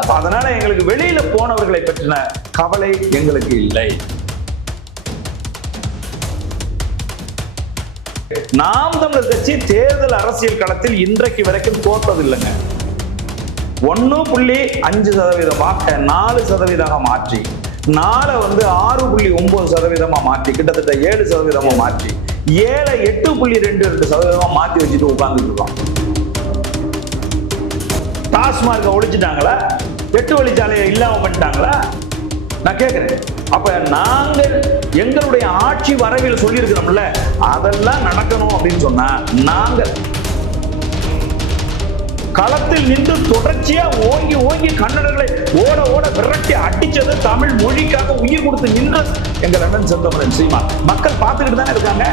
அதனால எங்களுக்கு வெளியில போனவர்களை பற்றின கவலை எங்களுக்கு இல்லை. நாம் தமிழர் கட்சி தேர்தல் அரசியல் களத்தில் இன்றைக்கு வரைக்கும் தோற்றதில்லைங்க. 1.5% 4% மாற்றி 4 6.9% மாற்றி கிட்டத்தட்ட 7% மாற்றி 7 8.22% மாற்றி வச்சுட்டு உட்கார்ந்துட்டு இருக்கோம். டாஸ்மார்க்க ஒழிச்சிட்டாங்களா? 8 வழிச்சாலையை இல்லாம பண்ணிட்டாங்களா? நான் கேட்கிறேன். அப்ப நாங்கள் எங்களுடைய ஆட்சி வரவில் சொல்லி இருக்கிறோம்ல, அதெல்லாம் நடக்கணும் அப்படின்னு சொன்னா நாங்கள் களத்தில் நின்று தொடர்ச்சியா ஓங்கி ஓங்கி கன்னடர்களை ஓட ஓட விரட்டி அடிச்சது, தமிழ் மொழிக்காக உயிர் கொடுத்து நின்ற எங்கள் அண்ணன் செந்தமிழன் சீமான். மக்கள் பார்த்துக்கிட்டு தானே இருக்காங்க.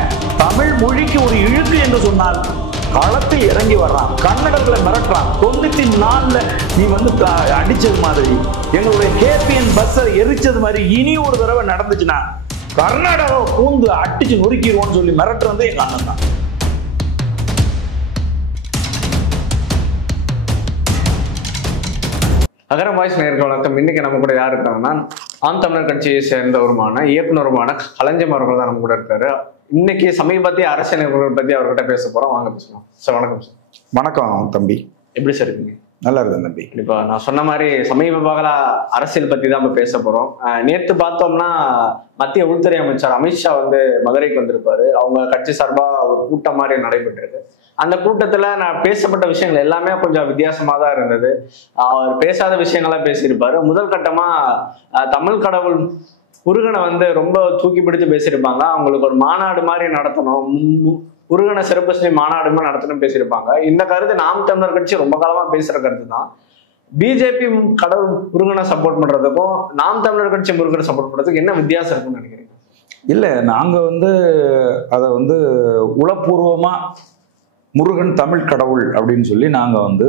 தமிழ் மொழிக்கு ஒரு இழுக்கு என்று சொன்னால் களத்தில் இறங்கி வர்றான், கன்னடர்களை மிரட்டுறான். 94 நீ அடிச்சது மாதிரி, எங்களுடைய கேபிஎன் பஸ்ஸை எரிச்சது மாதிரி இனி ஒரு தடவை நடந்துச்சுன்னா கர்நாடகாவை பூந்து அடிச்சு நொறுக்கிடுவோம்னு சொல்லி மிரட்டுறது எங்க அண்ணன் தான். அகரம் வாய்ஸ் நேயர்கள் வணக்கம். இன்னைக்கு நம்ம கூட யார் இருக்காங்கன்னா, ஆம் தமிழர் கட்சியை சேர்ந்தவருமான இயக்குனருமான கலைஞர் அவர்கள் தான் நம்ம கூட இருக்காரு. இன்னைக்கு சமீபத்திய அரசியல் நிகழ்வுகள் பத்தி அவர்கிட்ட பேச போறோம். வாங்க பேசலாம். சார் வணக்கம். சார் வணக்கம் தம்பி. எப்படி சார் இருக்கீங்க? நல்லா இருக்கேன் தம்பி. இப்ப நான் சொன்ன மாதிரி சமீப கால அரசியல் பத்தி தான் நம்ம பேச போறோம். நேற்று பார்த்தோம்னா மத்திய உள்துறை அமைச்சர் அமித்ஷா மதுரைக்கு வந்திருப்பாரு. அவங்க கட்சி சார்பா ஒரு கூட்டம் மாதிரி நடைபெற்றிருக்கு. அந்த கூட்டத்துல நான் பேசப்பட்ட விஷயங்கள் எல்லாமே கொஞ்சம் வித்தியாசமா தான் இருந்தது. அவர் பேசாத விஷயங்களா பேசியிருப்பாரு. முதல் கட்டமா தமிழ் கடவுள் முருகனை ரொம்ப தூக்கி பிடிச்சு பேசியிருப்பாங்க. அவங்களுக்கு ஒரு மாநாடு மாதிரி நடத்தணும், முருகனை சிறப்பு செஞ்சு மாநாடு மாதிரி நடத்தணும் பேசியிருப்பாங்க. இந்த கருத்து நாம் தமிழர் கட்சி ரொம்ப காலமா பேசுற கருத்து தான். பிஜேபி கடவுள் முருகனை சப்போர்ட் பண்றதுக்கும் நாம் தமிழர் கட்சி முருகனை சப்போர்ட் பண்றதுக்கு என்ன வித்தியாசம் இருக்குன்னு நினைக்கிறீங்க? இல்ல, நாங்க அதை உளப்பூர்வமா முருகன் தமிழ் கடவுள் அப்படின்னு சொல்லி நாங்க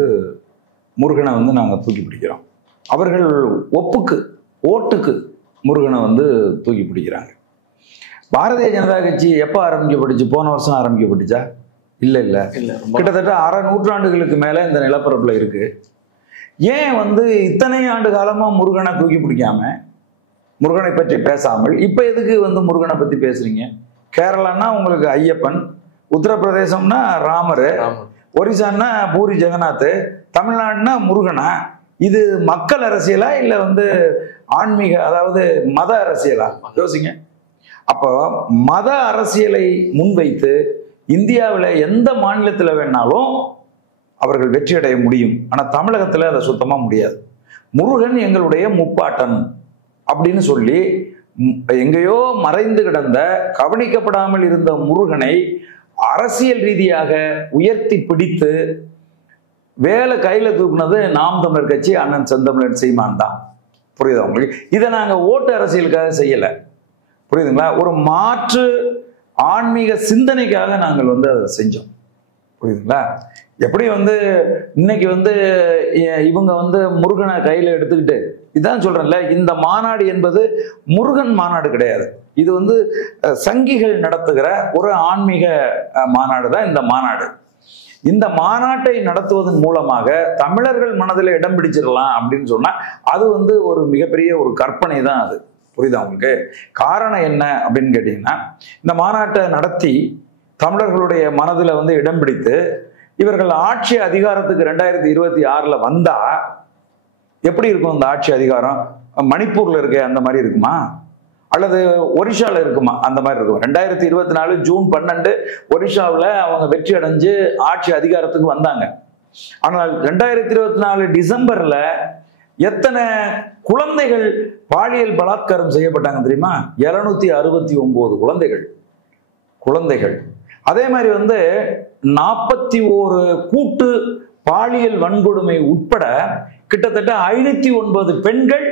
முருகனை நாங்க தூக்கி பிடிக்கிறோம். அவர்கள் ஓட்டுக்கு முருகனை தூக்கி பிடிக்கிறாங்க. பாரதிய ஜனதா கட்சி எப்ப ஆரம்பிக்கப்பட்டுச்சு? போன வருஷம் ஆரம்பிக்கப்பட்டுச்சா? இல்ல கிட்டத்தட்ட அரை நூற்றாண்டுகளுக்கு மேல இந்த நிலப்பரப்புல இருக்கு. ஏன் இத்தனை ஆண்டு காலமா முருகனை தூக்கி பிடிக்காம, முருகனை பற்றி பேசாமல் இப்ப எதுக்கு முருகனை பத்தி பேசுறீங்க? கேரளான்னா உங்களுக்கு ஐயப்பன், உத்தரப்பிரதேசம்னா ராமர், ஒரிசான்னா பூரி ஜெகநாத், தமிழ்நாடுனா முருகனா? இது மக்கள் அரசியலா இல்ல ஆன்மீக, அதாவது மத அரசியலா? யோசிங்க. அப்போ மத அரசியலை முன்வைத்து இந்தியாவில் எந்த மாநிலத்தில் வேணாலும் அவர்கள் வெற்றி அடைய முடியும். ஆனா தமிழகத்துல அதை சுத்தமா முடியாது. முருகன் எங்களுடைய முப்பாட்டன் அப்படின்னு சொல்லி எங்கேயோ மறைந்து கிடந்த, கவனிக்கப்படாமல் இருந்த முருகனை அரசியல் ரீதியாக உயர்த்தி பிடித்து வேலை கையில தூக்குனது நாம் தமிழர் கட்சி, அண்ணன் செந்தமிழன் சீமான் தான். புரியுதா உங்களுக்கு? இதை நாங்க ஓட்டு அரசியலுக்காக செய்யல, புரியுதுங்களா? ஒரு மாற்று ஆன்மீக சிந்தனைக்காக நாங்கள் அதை செஞ்சோம், புரியுதுங்களா? எப்படி இன்னைக்கு இவங்க முருகனை கையில எடுத்துக்கிட்டு, இதான் சொல்றேன்ல, இந்த மாநாடு என்பது முருகன் மாநாடு கிடையாது. இது சங்கிகள் நடத்துகிற ஒரு ஆன்மீக மாநாடு தான் இந்த மாநாடு. இந்த மாநாட்டை நடத்துவதன் மூலமாக தமிழர்கள் மனதில் இடம் பிடிச்சிடலாம் அப்படின்னு சொன்னா அது ஒரு மிகப்பெரிய ஒரு கற்பனை தான். அது புரியுதா உங்களுக்கு? காரணம் என்ன அப்படின்னு கேட்டீங்கன்னா, இந்த மாநாட்டை நடத்தி தமிழர்களுடைய மனதில் இடம் பிடித்து இவர்கள் ஆட்சி அதிகாரத்துக்கு 2026 வந்தா எப்படி இருக்கும்? இந்த ஆட்சி அதிகாரம் மணிப்பூர்ல இருக்க அந்த மாதிரி இருக்குமா? அல்லது ஒரிஷால இருக்குமா? அந்த மாதிரி இருக்கும். 2024 ஜூன் 12 ஒரிஷாவில் அவங்க வெற்றி அடைஞ்சு ஆட்சி அதிகாரத்துக்கு வந்தாங்க. ஆனால் 2024 டிசம்பர்ல எத்தனை குழந்தைகள் பாலியல் பலாத்காரம் செய்யப்பட்டாங்க தெரியுமா? 769 குழந்தைகள். அதே மாதிரி 41 கூட்டு பாலியல் வன்கொடுமை உட்பட கிட்டத்தட்ட 509 பெண்கள்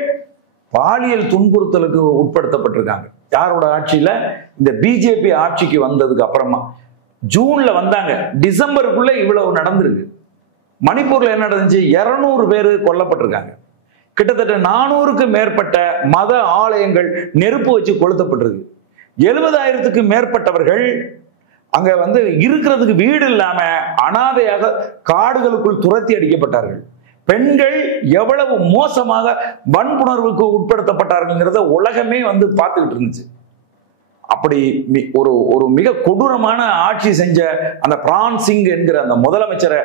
பாலியல் துன்புறுத்தலுக்கு உட்படுத்தப்பட்டிருக்காங்க. யாரோட ஆட்சியில? இந்த பிஜேபி ஆட்சிக்கு வந்ததுக்கு அப்புறமா. ஜூன்ல வந்தாங்க, டிசம்பருக்குள்ள இவ்வளவு நடந்திருக்கு. மணிப்பூர்ல என்ன நடந்துச்சு? 200 பேர் கொல்லப்பட்டிருக்காங்க. கிட்டத்தட்ட 400க்கு மேற்பட்ட மத ஆலயங்கள் நெருப்பு வச்சு கொளுத்தப்பட்டிருக்கு. 70,000க்கு மேற்பட்டவர்கள் அங்க இருக்கிறதுக்கு வீடு இல்லாம அனாதையாக காடுகளுக்குள் துரத்தி அடிக்கப்பட்டார்கள். பெண்கள் எவ்வளவு மோசமாக வன்புணர்வுக்கு உட்படுத்தப்பட்டார்கள்ங்கிறத உலகமே வந்து பார்த்துக்கிட்டு இருந்துச்சு. அப்படி ஒரு ஒரு மிக கொடூரமான ஆட்சி செஞ்ச அந்த பிரான் சிங் என்கிற அந்த முதலமைச்சரை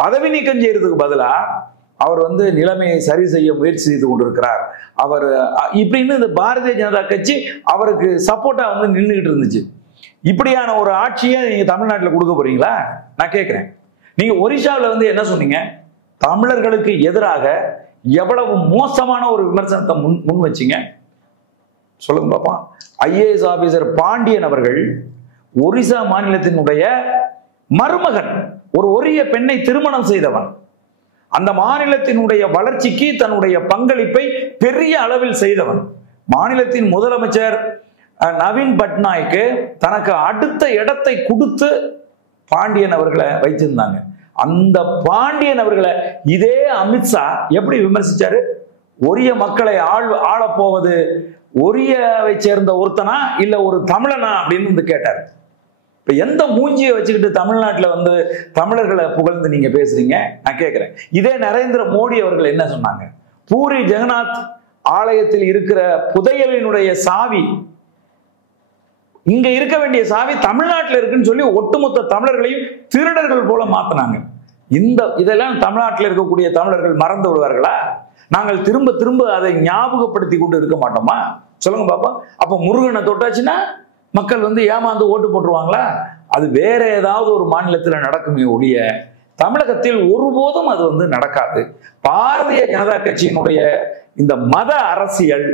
பதவி நீக்கம் செய்யறதுக்கு பதிலா அவர் வந்து நிலைமையை சரி செய்ய முயற்சி செய்து கொண்டிருக்கிறார். அவர் இப்படின்னு இந்த பாரதிய ஜனதா கட்சி அவருக்கு சப்போர்ட்டா வந்து நின்றுகிட்டு இருந்துச்சு. இப்படியான ஒரு ஆட்சியை நீங்க தமிழ்நாட்டில் கொடுக்க போறீங்களா? நான் கேட்கிறேன். நீங்க ஒரிசாவில் வந்து என்ன சொன்னீங்க? தமிழர்களுக்கு எதிராக எவ்வளவு மோசமான ஒரு விமர்சனத்தை முன் வச்சீங்க சொல்லுங்க பாப்பா. ஐஏஎஸ் ஆபீசர் பாண்டியன் அவர்கள் ஒரிசா மாநிலத்தினுடைய மருமகன், ஒரு ஒரிய பெண்ணை திருமணம் செய்தவன். அந்த மாநிலத்தினுடைய வளர்ச்சிக்கு தன்னுடைய பங்களிப்பை பெரிய அளவில் செய்தவன். மாநிலத்தின் முதலமைச்சர் நவீன் பட்நாயக்கு தனக்கு அடுத்த இடத்தை கொடுத்து பாண்டியன் அவர்களை வைத்திருந்தாங்க. அந்த பாண்டியன் அவர்களை இதே அமித்ஷா எப்படி விமர்சிச்சாரு? ஒரிய மக்களை ஆளப்போவது ஒரியவை சேர்ந்த ஒருத்தனா இல்ல ஒரு தமிழனா அப்படின்னு கேட்டார். இப்ப எந்த மூஞ்சியை வச்சுக்கிட்டு தமிழ்நாட்டில் வந்து தமிழர்களை புகழ்ந்து நீங்க பேசுறீங்க? நான் கேட்கிறேன். இதே நரேந்திர மோடி அவர்கள் என்ன சொன்னாங்க? பூரி ஜெகநாத் ஆலயத்தில் இருக்கிற புதையலினுடைய சாவி, இங்க இருக்க வேண்டிய சாவி தமிழ்நாட்டில் இருக்குன்னு சொல்லி ஒட்டுமொத்த தமிழர்களையும் திருடர்கள் போல மாத்தினாங்க. இதெல்லாம் தமிழ்நாட்டில் இருக்கக்கூடிய தமிழர்கள் மறந்து விடுவார்களா? நாங்கள் திரும்ப திரும்ப அதை ஞாபகப்படுத்தி கொண்டு இருக்க மாட்டோமா? சொல்லுங்க பாப்பா. அப்ப முருகனை தொட்டாச்சுன்னா மக்கள் வந்து ஏமாந்து ஓட்டு போட்டுருவாங்களா? அது வேற ஏதாவது ஒரு மாநிலத்தில் நடக்குமே ஒழிய தமிழகத்தில் ஒருபோதும் அது வந்து நடக்காது. பாரதிய ஜனதா கட்சியினுடைய இந்த மத அரசியல்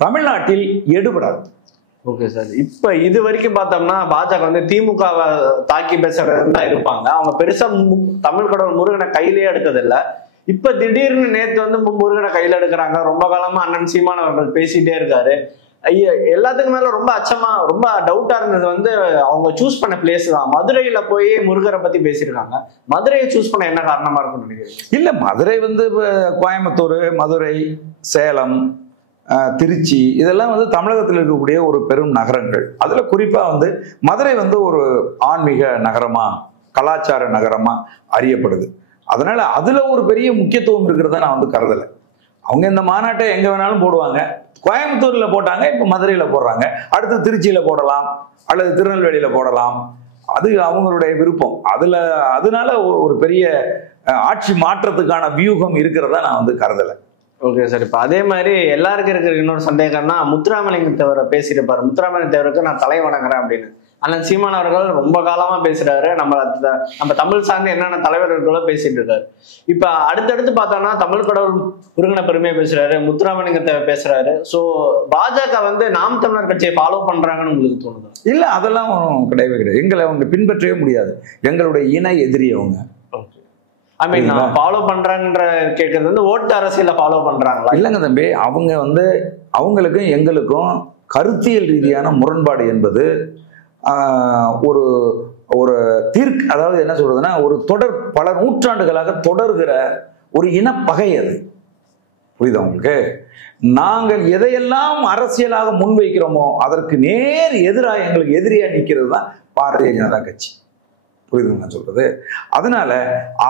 தமிழ்நாட்டில் எடுபடாது. Okay sir. இப்ப இது வரைக்கும் பார்த்தோம்னா பாஜக வந்து திமுகவை தாக்கி பேசுறது தான் இருப்பாங்க. அவங்க பெருசா தமிழ் கடவுள் முருகனை கையிலேயே எடுக்கிறது இல்லை. இப்ப திடீர்னு நேத்து வந்து முருகனை கையில எடுக்கிறாங்க. ரொம்ப காலமா அண்ணன் சீமான் அவர்கள் பேசிட்டே இருக்காரு. எல்லாத்துக்கும் மேல ரொம்ப அச்சமா ரொம்ப டவுட்டா இருந்தது வந்து அவங்க சூஸ் பண்ண பிளேஸ் தான். மதுரையில போய் முருகரை பத்தி பேசியிருக்காங்க. மதுரையை சூஸ் பண்ண என்ன காரணமா இருக்கும்னு நினைக்கிறீங்க? இல்ல, மதுரை வந்து கோயம்புத்தூர், மதுரை, சேலம், திருச்சி இதெல்லாம் வந்து தமிழகத்தில் இருக்கக்கூடிய ஒரு பெரும் நகரங்கள். அதுல குறிப்பா வந்து மதுரை வந்து ஒரு ஆன்மீக நகரமா, கலாச்சார நகரமா அறியப்படுது. அதனால அதுல ஒரு பெரிய முக்கியத்துவம் இருக்கிறத நான் வந்து கருதலை. அவங்க இந்த மாநாட்டை எங்க வேணாலும் போடுவாங்க. கோயம்புத்தூர்ல போட்டாங்க, இப்ப மதுரையில போடுறாங்க, அடுத்து திருச்சியில போடலாம் அல்லது திருநெல்வேலியில போடலாம். அது அவங்களுடைய விருப்பம். அதனால ஒரு பெரிய ஆட்சி மாற்றத்துக்கான வியூகம் இருக்கிறதா நான் வந்து கருதலை. Okay sir. இப்ப அதே மாதிரி எல்லாருக்கும் இருக்கிற இன்னொரு சந்தேகம்னா முத்துராமலிங்க தேவரை பேசியிருப்பாரு. முத்துராமலிங்க தேவருக்கு நான் தலை வணங்குறேன் அப்படின்னு அண்ணன் சீமான் அவர்கள் ரொம்ப காலமா பேசுறாரு. நம்ம தமிழ் சார்ந்து என்னென்ன தலைவர்களோ பேசிட்டு இருக்காரு. இப்ப அடுத்தடுத்து பார்த்தோம்னா தமிழ் கடவுள் முருகனை பெருமையா பேசுறாரு, முத்துராமலிங்க தேவர் பேசுறாரு. சோ பாஜக வந்து நாம் தமிழர் கட்சியை ஃபாலோ பண்றாங்கன்னு உங்களுக்கு தோணுது? இல்ல, அதெல்லாம் கிடையவே கிடையாது. எங்களை அவங்க பின்பற்றவே முடியாது. எங்களுடைய இணை எதிரி அவங்க. ஐ மீன் ஃபாலோ பண்றாங்கன்ற கேட்கறது வந்து ஓட்டு அரசியல ஃபாலோ பண்றாங்களா? இல்லைங்க தம்பி, அவங்க வந்து அவங்களுக்கும் எங்களுக்கும் கருத்தியல் ரீதியான முரண்பாடு என்பது ஒரு ஒரு அதாவது என்ன சொல்றதுன்னா ஒரு பல நூற்றாண்டுகளாக தொடர்கிற ஒரு இனப்பகை. அது புரியுதா உங்களுக்கு? நாங்கள் எதையெல்லாம் அரசியலாக முன்வைக்கிறோமோ அதற்கு நேர் எதிராக எங்களுக்கு எதிரியா நிற்கிறது தான் பாரதிய ஜனதா கட்சி. புரியுதுங்க நான் சொல்றது? அதனால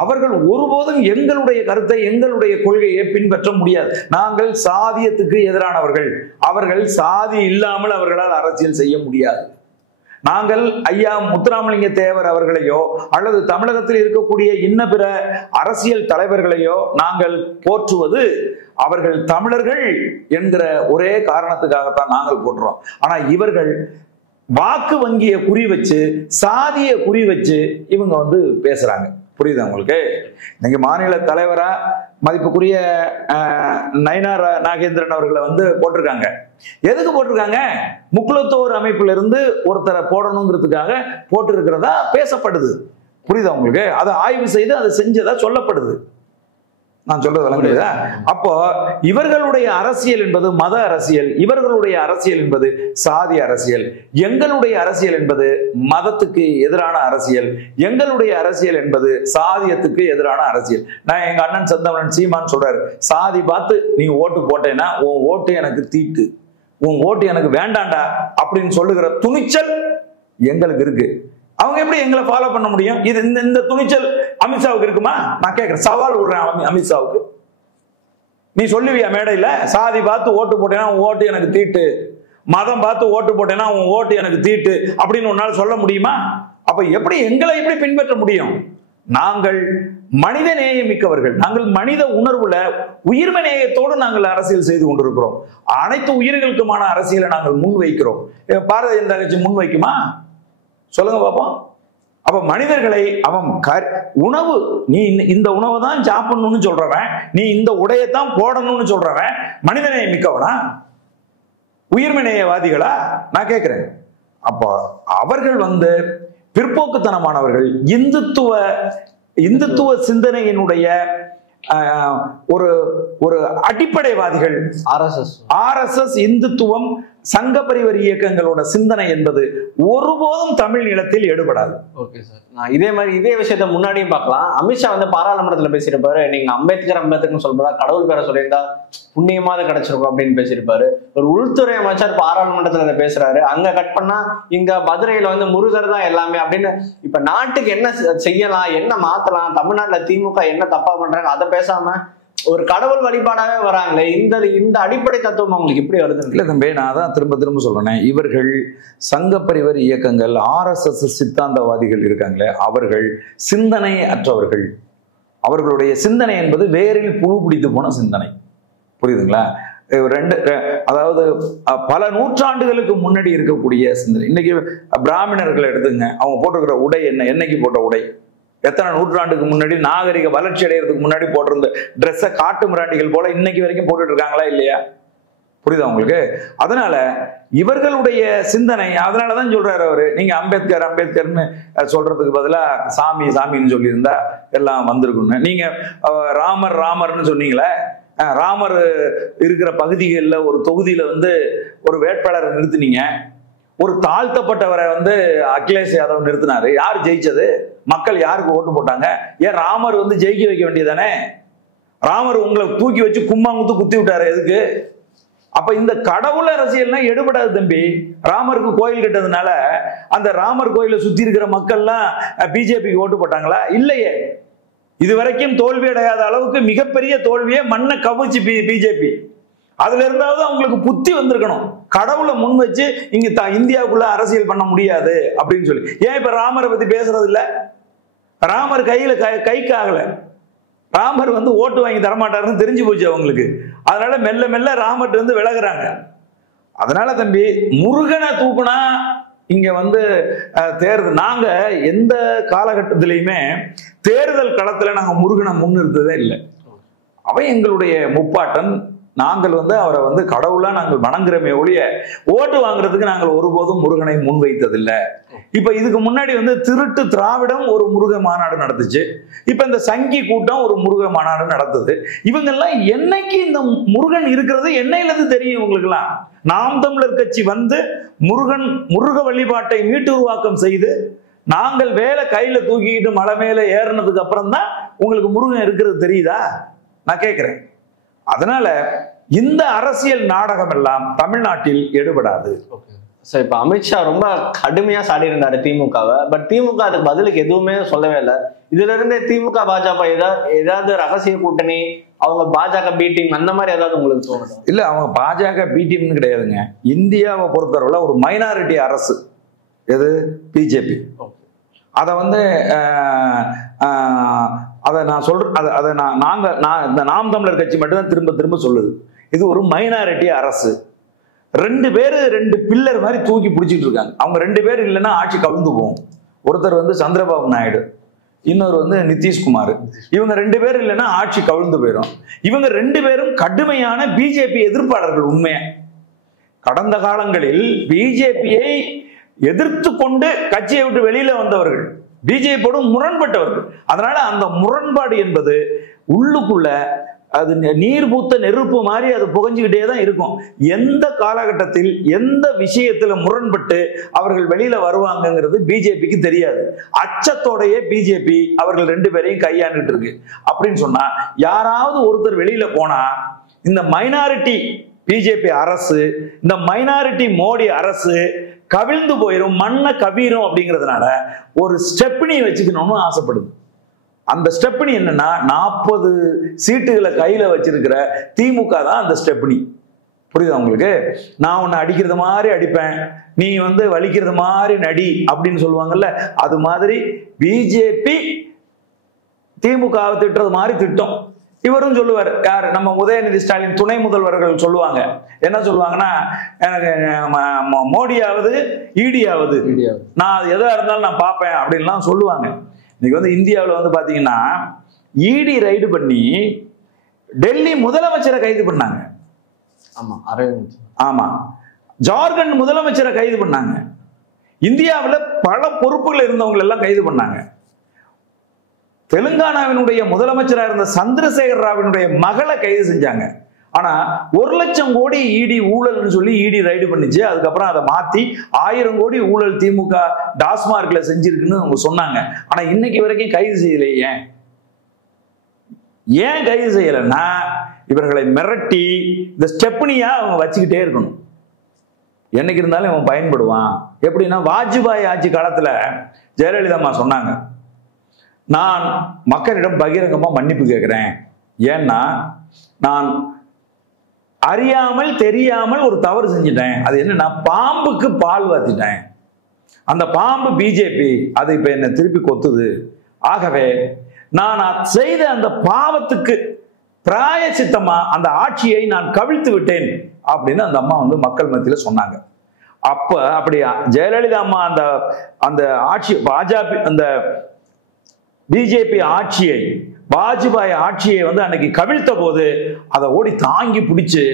அவர்கள் ஒருபோதும் எங்களுடைய கருத்தை, எங்களுடைய கொள்கையை பின்பற்ற முடியாது. நாங்கள் சாதியத்துக்கு எதிரானவர்கள். அவர்கள் சாதி இல்லாமல் அவர்களால் அரசியல் செய்ய முடியாது. நாங்கள் ஐயா முத்துராமலிங்க தேவர் அவர்களையோ அல்லது தமிழகத்தில் இருக்கக்கூடிய இன்ன பிற அரசியல் தலைவர்களையோ நாங்கள் போற்றுவது அவர்கள் தமிழர்கள் என்கிற ஒரே காரணத்துக்காகத்தான் நாங்கள் போற்றுறோம். ஆனா இவர்கள் வாக்கு வங்கியை குறி வச்சு, சாதியை குறி வச்சு இவங்க வந்து பேசுறாங்க. புரியுதா உங்களுக்கு? நீங்க மாநில தலைவரா மதிப்புக்குரிய நயினார் நாகேந்திரன் அவர்களை வந்து போட்டிருக்காங்க. எதுக்கு போட்டிருக்காங்க? முக்குலத்தோர் அமைப்புல இருந்து ஒருத்தரை போடணுங்கிறதுக்காக போட்டிருக்கிறதா பேசப்படுது. புரியுதா உங்களுக்கு? அதை ஆய்வு செய்து அதை செஞ்சதா சொல்லப்படுது. நான் சொல்றது விளங்குதா? அப்போ இவர்களுடைய அரசியல் என்பது மத அரசியல், இவர்களுடைய அரசியல் என்பது சாதி அரசியல். எங்களுடைய அரசியல் என்பது மதத்துக்கு எதிரான அரசியல், எங்களுடைய அரசியல் என்பது சாதியத்துக்கு எதிரான அரசியல். நான் எங்க அண்ணன் செந்தமன் சீமான் சொல்றாரு, சாதி பார்த்து நீ ஓட்டு போட்டேன்னா உன் ஓட்டு எனக்கு தீட்டு, உன் ஓட்டு எனக்கு வேண்டாண்டா அப்படின்னு சொல்லுகிற துணிச்சல் எங்களுக்கு இருக்கு. அவங்க எப்படி எங்களை ஃபாலோ பண்ண முடியும்? இது இந்த துணிச்சல் அமித்ஷாவுக்கு இருக்குமா? நான் கேட்கிறேன், சவால் விடுறேன் அமித்ஷாவுக்கு. நீ சொல்லுவியா மேடையில, சாதி பார்த்து ஓட்டு போட்டேன்னா உன் ஓட்டு எனக்கு தீட்டு, மதம் பார்த்து ஓட்டு போட்டேன்னா உன் ஓட்டு எனக்கு தீட்டு அப்படின்னு உன்னால சொல்ல முடியுமா? அப்ப எப்படி எங்களை எப்படி பின்பற்ற முடியும்? நாங்கள் மனித நேயமிக்கவர்கள், நாங்கள் மனித உணர்வுல உயிர்ம நேயத்தோடு நாங்கள் அரசியல் செய்து கொண்டிருக்கிறோம். அனைத்து உயிர்களுக்குமான அரசியலை நாங்கள் முன்வைக்கிறோம். பாரதிய ஜனதா கட்சி முன்வைக்குமா? சொல்லுங்க பாப்போம். அப்ப மனிதர்களை அவன் உணவு, நீ இந்த உணவை தான் சாப்பிடணும்னு சொல்றவன், நீ இந்த உடையத்தான் போடணும்னு சொல்றவன் மனிதநேயம் மிக்கவனா, உயிர்ம நேயவாதிகளா? நான் கேட்கிறேன். அப்ப அவர்கள் பிற்போக்குத்தனமானவர்கள், இந்துத்துவ சிந்தனையினுடைய ஒரு ஒரு அடிப்படைவாதிகள். ஆர்எஸ்எஸ் இந்துத்துவம் சங்க பரிவர் இயக்கங்களோட சிந்தனை என்பது ஒருபோதும் தமிழ் நிலத்தில் எடுபடாது. ஓகே சார், நான் இதே விஷயத்த முன்னாடியும் பார்க்கலாம். அமித்ஷா பாராளுமன்றத்துல பேசியிருப்பாரு, நீங்க அம்பேத்கர் சொல்றா, கடவுள் பேரை சொல்லியிருந்தா புண்ணியமாவது கிடைச்சிருக்கும் அப்படின்னு பேசியிருப்பாரு. ஒரு உள்துறை அமைச்சர் பாராளுமன்றத்துல அதை பேசுறாரு. அங்க கட் பண்ணா இங்க மதுரையில முருகர் தான் எல்லாமே அப்படின்னு. இப்ப நாட்டுக்கு என்ன செய்யலாம், என்ன மாத்தலாம், தமிழ்நாட்டுல திமுக என்ன தப்பா பண்றாங்க அதை பேசாம ஒரு கடவுள் வழிபாடாவே வராங்களே, இந்த அடிப்படை தத்துவம் அவங்களுக்கு எப்படி வருது? இல்ல தம்பி, நான் தான் திரும்ப சொல்றேன், இவர்கள் சங்க பரிவர் இயக்கங்கள், ஆர்எஸ்எஸ் சித்தாந்தவாதிகள் இருக்காங்களே, அவர்கள் சிந்தனை அற்றவர்கள். அவர்களுடைய சிந்தனை என்பது வேரில் புழு பிடித்து போன சிந்தனை. புரியுதுங்களா? அதாவது பல நூற்றாண்டுகளுக்கு முன்னாடி இருக்கக்கூடிய சிந்தனை. இன்னைக்கு பிராமணர்கள் எடுத்துங்க, அவங்க போட்டிருக்கிற உடை என்னைக்கு போட்ட உடை? எத்தனை நூற்றாண்டுக்கு முன்னாடி நாகரிக வளர்ச்சி அடைகிறதுக்கு முன்னாடி போட்டிருந்த ட்ரெஸ்ஸை காட்டு மிராண்டிகள் போல இன்னைக்கு வரைக்கும் போட்டுட்டு இருக்காங்களா இல்லையா? புரியுதா உங்களுக்கு? அதனால இவர்களுடைய சிந்தனை, அதனாலதான் சொல்றாரு அவரு, நீங்க அம்பேத்கர்னு சொல்றதுக்கு பதிலா சாமின்னு சொல்லியிருந்தா எல்லாம் வந்திருக்குன்னு. நீங்க ராமர்னு சொன்னீங்களே, ராமர் இருக்கிற பகுதிகளில் ஒரு தொகுதியில ஒரு வேட்பாளரை நிறுத்தினீங்க. ஒரு தாழ்த்தப்பட்டவரை அகிலேஷ் யாதவ் நிறுத்தினாரு. யார் ஜெயிச்சது? மக்கள் யாருக்கு ஓட்டு போட்டாங்க? ஏன் ராமர் ஜெயிக்க வைக்க வேண்டியதானே? ராமர் உங்களை தூக்கி வச்சு கும்மாங்குத்து குத்தி விட்டாரு, எதுக்கு? அப்ப இந்த கடவுள் அரசியல்னா எடுபடாது தம்பி. ராமருக்கு கோயில் கட்டதுனால அந்த ராமர் கோயிலை சுத்தி இருக்கிற மக்கள்லாம் பிஜேபிக்கு ஓட்டு போட்டாங்களா? இல்லையே. இதுவரைக்கும் தோல்வி அடையாத அளவுக்கு மிகப்பெரிய தோல்வியை மண்ணை கவிச்சு பிஜேபி. அதுல இருந்தாவது அவங்களுக்கு புத்தி வந்திருக்கணும். கடவுளை முன் வச்சு இங்க இந்தியாவுக்குள்ள அரசியல் பண்ண முடியாது அப்படின்னு சொல்லி. ஏன் இப்ப ராமரை பத்தி பேசுறது இல்ல? ராமர் கைக்கு ஆகல. ராமர் ஓட்டு வாங்கி தரமாட்டாருன்னு தெரிஞ்சு போச்சு அவங்களுக்கு. அதனால மெல்ல மெல்ல ராமர்ட்டு விலகுறாங்க. அதனால தம்பி, முருகனை தூக்குனா இங்க தேர்தல், நாங்க எந்த காலகட்டத்திலையுமே தேர்தல் களத்துல நாங்க முருகனை முன்னிறுத்ததே இல்லை. அவன் எங்களுடைய முப்பாட்டன். நாங்கள் அவரை கடவுளா நாங்கள் வணங்குறமே ஒழிய ஓட்டு வாங்குறதுக்கு நாங்கள் ஒருபோதும் முருகனை முன்வைத்ததில்லை. இப்ப இதுக்கு முன்னாடி திருட்டு திராவிடம் ஒரு முருக மாநாடு நடத்துச்சு. இப்ப இந்த சங்கி கூட்டம் ஒரு முருக மாநாடு நடத்துது. இவங்கெல்லாம் என்னைக்கு இந்த முருகன் இருக்கிறது என்னையில இருந்து தெரியும் இவங்களுக்கு எல்லாம்? நாம் தமிழர் கட்சி முருக வழிபாட்டை மீட்டு உருவாக்கம் செய்து நாங்கள் வேலை கையில தூக்கிக்கிட்டு மலை மேல ஏறினதுக்கு அப்புறம் தான் உங்களுக்கு முருகன் இருக்கிறது தெரியுதா? நான் கேட்கிறேன். அதனால இந்த அரசியல் நாடகம் எல்லாம் தமிழ்நாட்டில் எடுபடாது. இப்ப அமித்ஷா ரொம்ப கடுமையா சாடி இருந்தாரு திமுகவை. பட் திமுக அதுக்கு பதிலுக்கு எதுவுமே சொல்லவே இல்லை. இதுல இருந்தே திமுக பாஜக ஏதாவது ரகசிய கூட்டணி, அவங்க பாஜக பி டீம் அந்த மாதிரி ஏதாவது உங்களுக்கு தோணுது? இல்ல, அவங்க பாஜக பி டீம்னு கிடையாதுங்க. இந்தியாவை பொறுத்தவரை ஒரு மைனாரிட்டி அரசு எது? பிஜேபி. அதை அதை நான் சொல்றேன், அதை இந்த நாம் தமிழர் கட்சி மட்டும்தான் திரும்ப திரும்ப சொல்லுது. இது ஒரு மைனாரிட்டி அரசு. ரெண்டு பில்லர் மாதிரி தூக்கி பிடிச்சிட்டு இருக்காங்க. அவங்க 2 பேர் இல்லைன்னா ஆட்சி கவிழ்ந்து போகும். ஒருத்தர் சந்திரபாபு நாயுடு, இன்னொரு நிதிஷ்குமார். இவங்க 2 பேர் இல்லைன்னா ஆட்சி கவிழ்ந்து போயிடும். இவங்க 2 பேரும் கடுமையான பிஜேபி எதிர்ப்பாளர்கள். உண்மையா கடந்த காலங்களில் பிஜேபியை எதிர்த்து கொண்டு கட்சியை விட்டு வெளியில வந்தவர்கள், பிஜேபியோடு முரண்பட்டவர்கள். அதனால அந்த முரண்பாடு என்பது உள்ளுக்குள்ள அது நீர் பூத்த நெருப்பு மாதிரி அது புகஞ்சுக்கிட்டே தான் இருக்கும். எந்த காலகட்டத்தில் எந்த விஷயத்துல முரண்பட்டு அவர்கள் வெளியில வருவாங்கிறது பிஜேபிக்கு தெரியாது. அச்சத்தோடையே பிஜேபி அவர்கள் 2 பேரையும் கையாண்டுட்டு இருக்கு. அப்படின்னு சொன்னா யாராவது ஒருத்தர் வெளியில போனா இந்த மைனாரிட்டி பிஜேபி அரசு, இந்த மைனாரிட்டி மோடி அரசு கவிழ்ந்து போயிரும், மண்ணை கவிரும். அப்படிங்கிறதுனால ஒரு ஸ்டெப்னி வச்சுக்கணும்னு ஆசைப்படுது. அந்த ஸ்டெப்னி என்னன்னா 40 சீட்டுகளை கையில வச்சிருக்கிற திமுக தான் அந்த ஸ்டெப்னி. புரியுதா உங்களுக்கு? நான் உன்னை அடிக்கிறது மாதிரி அடிப்பேன், நீ வந்து வலிக்கிறது மாதிரி நடி அப்படின்னு சொல்லுவாங்கல்ல, அது மாதிரி பிஜேபி திமுக திட்டுறது மாதிரி திட்டம். இவரும் சொல்லுவார், யாரு நம்ம உதயநிதி ஸ்டாலின் துணை முதல்வர்கள் சொல்லுவாங்க, என்ன சொல்லுவாங்கன்னா, எனக்கு மோடியாவது ஈடியாவது, நான் எதா இருந்தாலும் நான் பார்ப்பேன் அப்படின்லாம் சொல்லுவாங்க. இன்னைக்கு வந்து இந்தியாவில் வந்து பாத்தீங்கன்னா இடி ரைடு பண்ணி டெல்லி முதலமைச்சரை கைது பண்ணாங்க. ஆமா, ஆமா, ஜார்க்கண்ட் முதலமைச்சரை கைது பண்ணாங்க. இந்தியாவில் பல பொறுப்புகள் இருந்தவங்க எல்லாம் கைது பண்ணாங்க. தெலுங்கானாவினுடைய முதலமைச்சராக இருந்த சந்திரசேகர ராவினுடைய மகளை கைது செஞ்சாங்க. ஆனா 1 லட்சம் கோடி இடி ஊழல்னு சொல்லி இடி ரைடு பண்ணிச்சு. அதுக்கப்புறம் அதை மாத்தி 1000 கோடி ஊழல் திமுக டாஸ்மார்க்ல செஞ்சிருக்குன்னு அவங்க சொன்னாங்க. ஆனா இன்னைக்கு வரைக்கும் கைது செய்யலையே. ஏன் கைது செய்யலைன்னா, இவர்களை மிரட்டி இந்த ஸ்டெப்னியா அவங்க வச்சுக்கிட்டே இருக்கணும். என்னைக்கு இருந்தாலும் இவன் பயன்படுவான். எப்படின்னா, வாஜ்பாய் ஆட்சி காலத்துல ஜெயலலிதா அம்மா சொன்னாங்க, நான் மக்களிடம் பகிரங்கமா மன்னிப்பு கேட்கிறேன், ஏன்னா நான் அறியாமல் தெரியாமல் ஒரு தவறு செஞ்சிட்டேன். அது என்னன்னா, பாம்புக்கு பால் வாத்திட்டேன். அந்த பாம்பு பிஜேபி, அது இப்ப என்ன திருப்பி கொத்துது. ஆகவே நான் செய்த அந்த பாவத்துக்கு பிராயச்சித்தமா அந்த ஆட்சியை நான் கவிழ்த்து விட்டேன் அப்படின்னு அந்த அம்மா வந்து மக்கள் மத்தியில சொன்னாங்க. அப்ப அப்படி ஜெயலலிதா அம்மா அந்த அந்த ஆட்சி பாஜக அந்த பிஜேபி ஆட்சியை, வாஜ்பாய் ஆட்சியை வந்து அன்னைக்கு கவிழ்த்த போது அதை ஓடி தாங்கி பிடிச்சு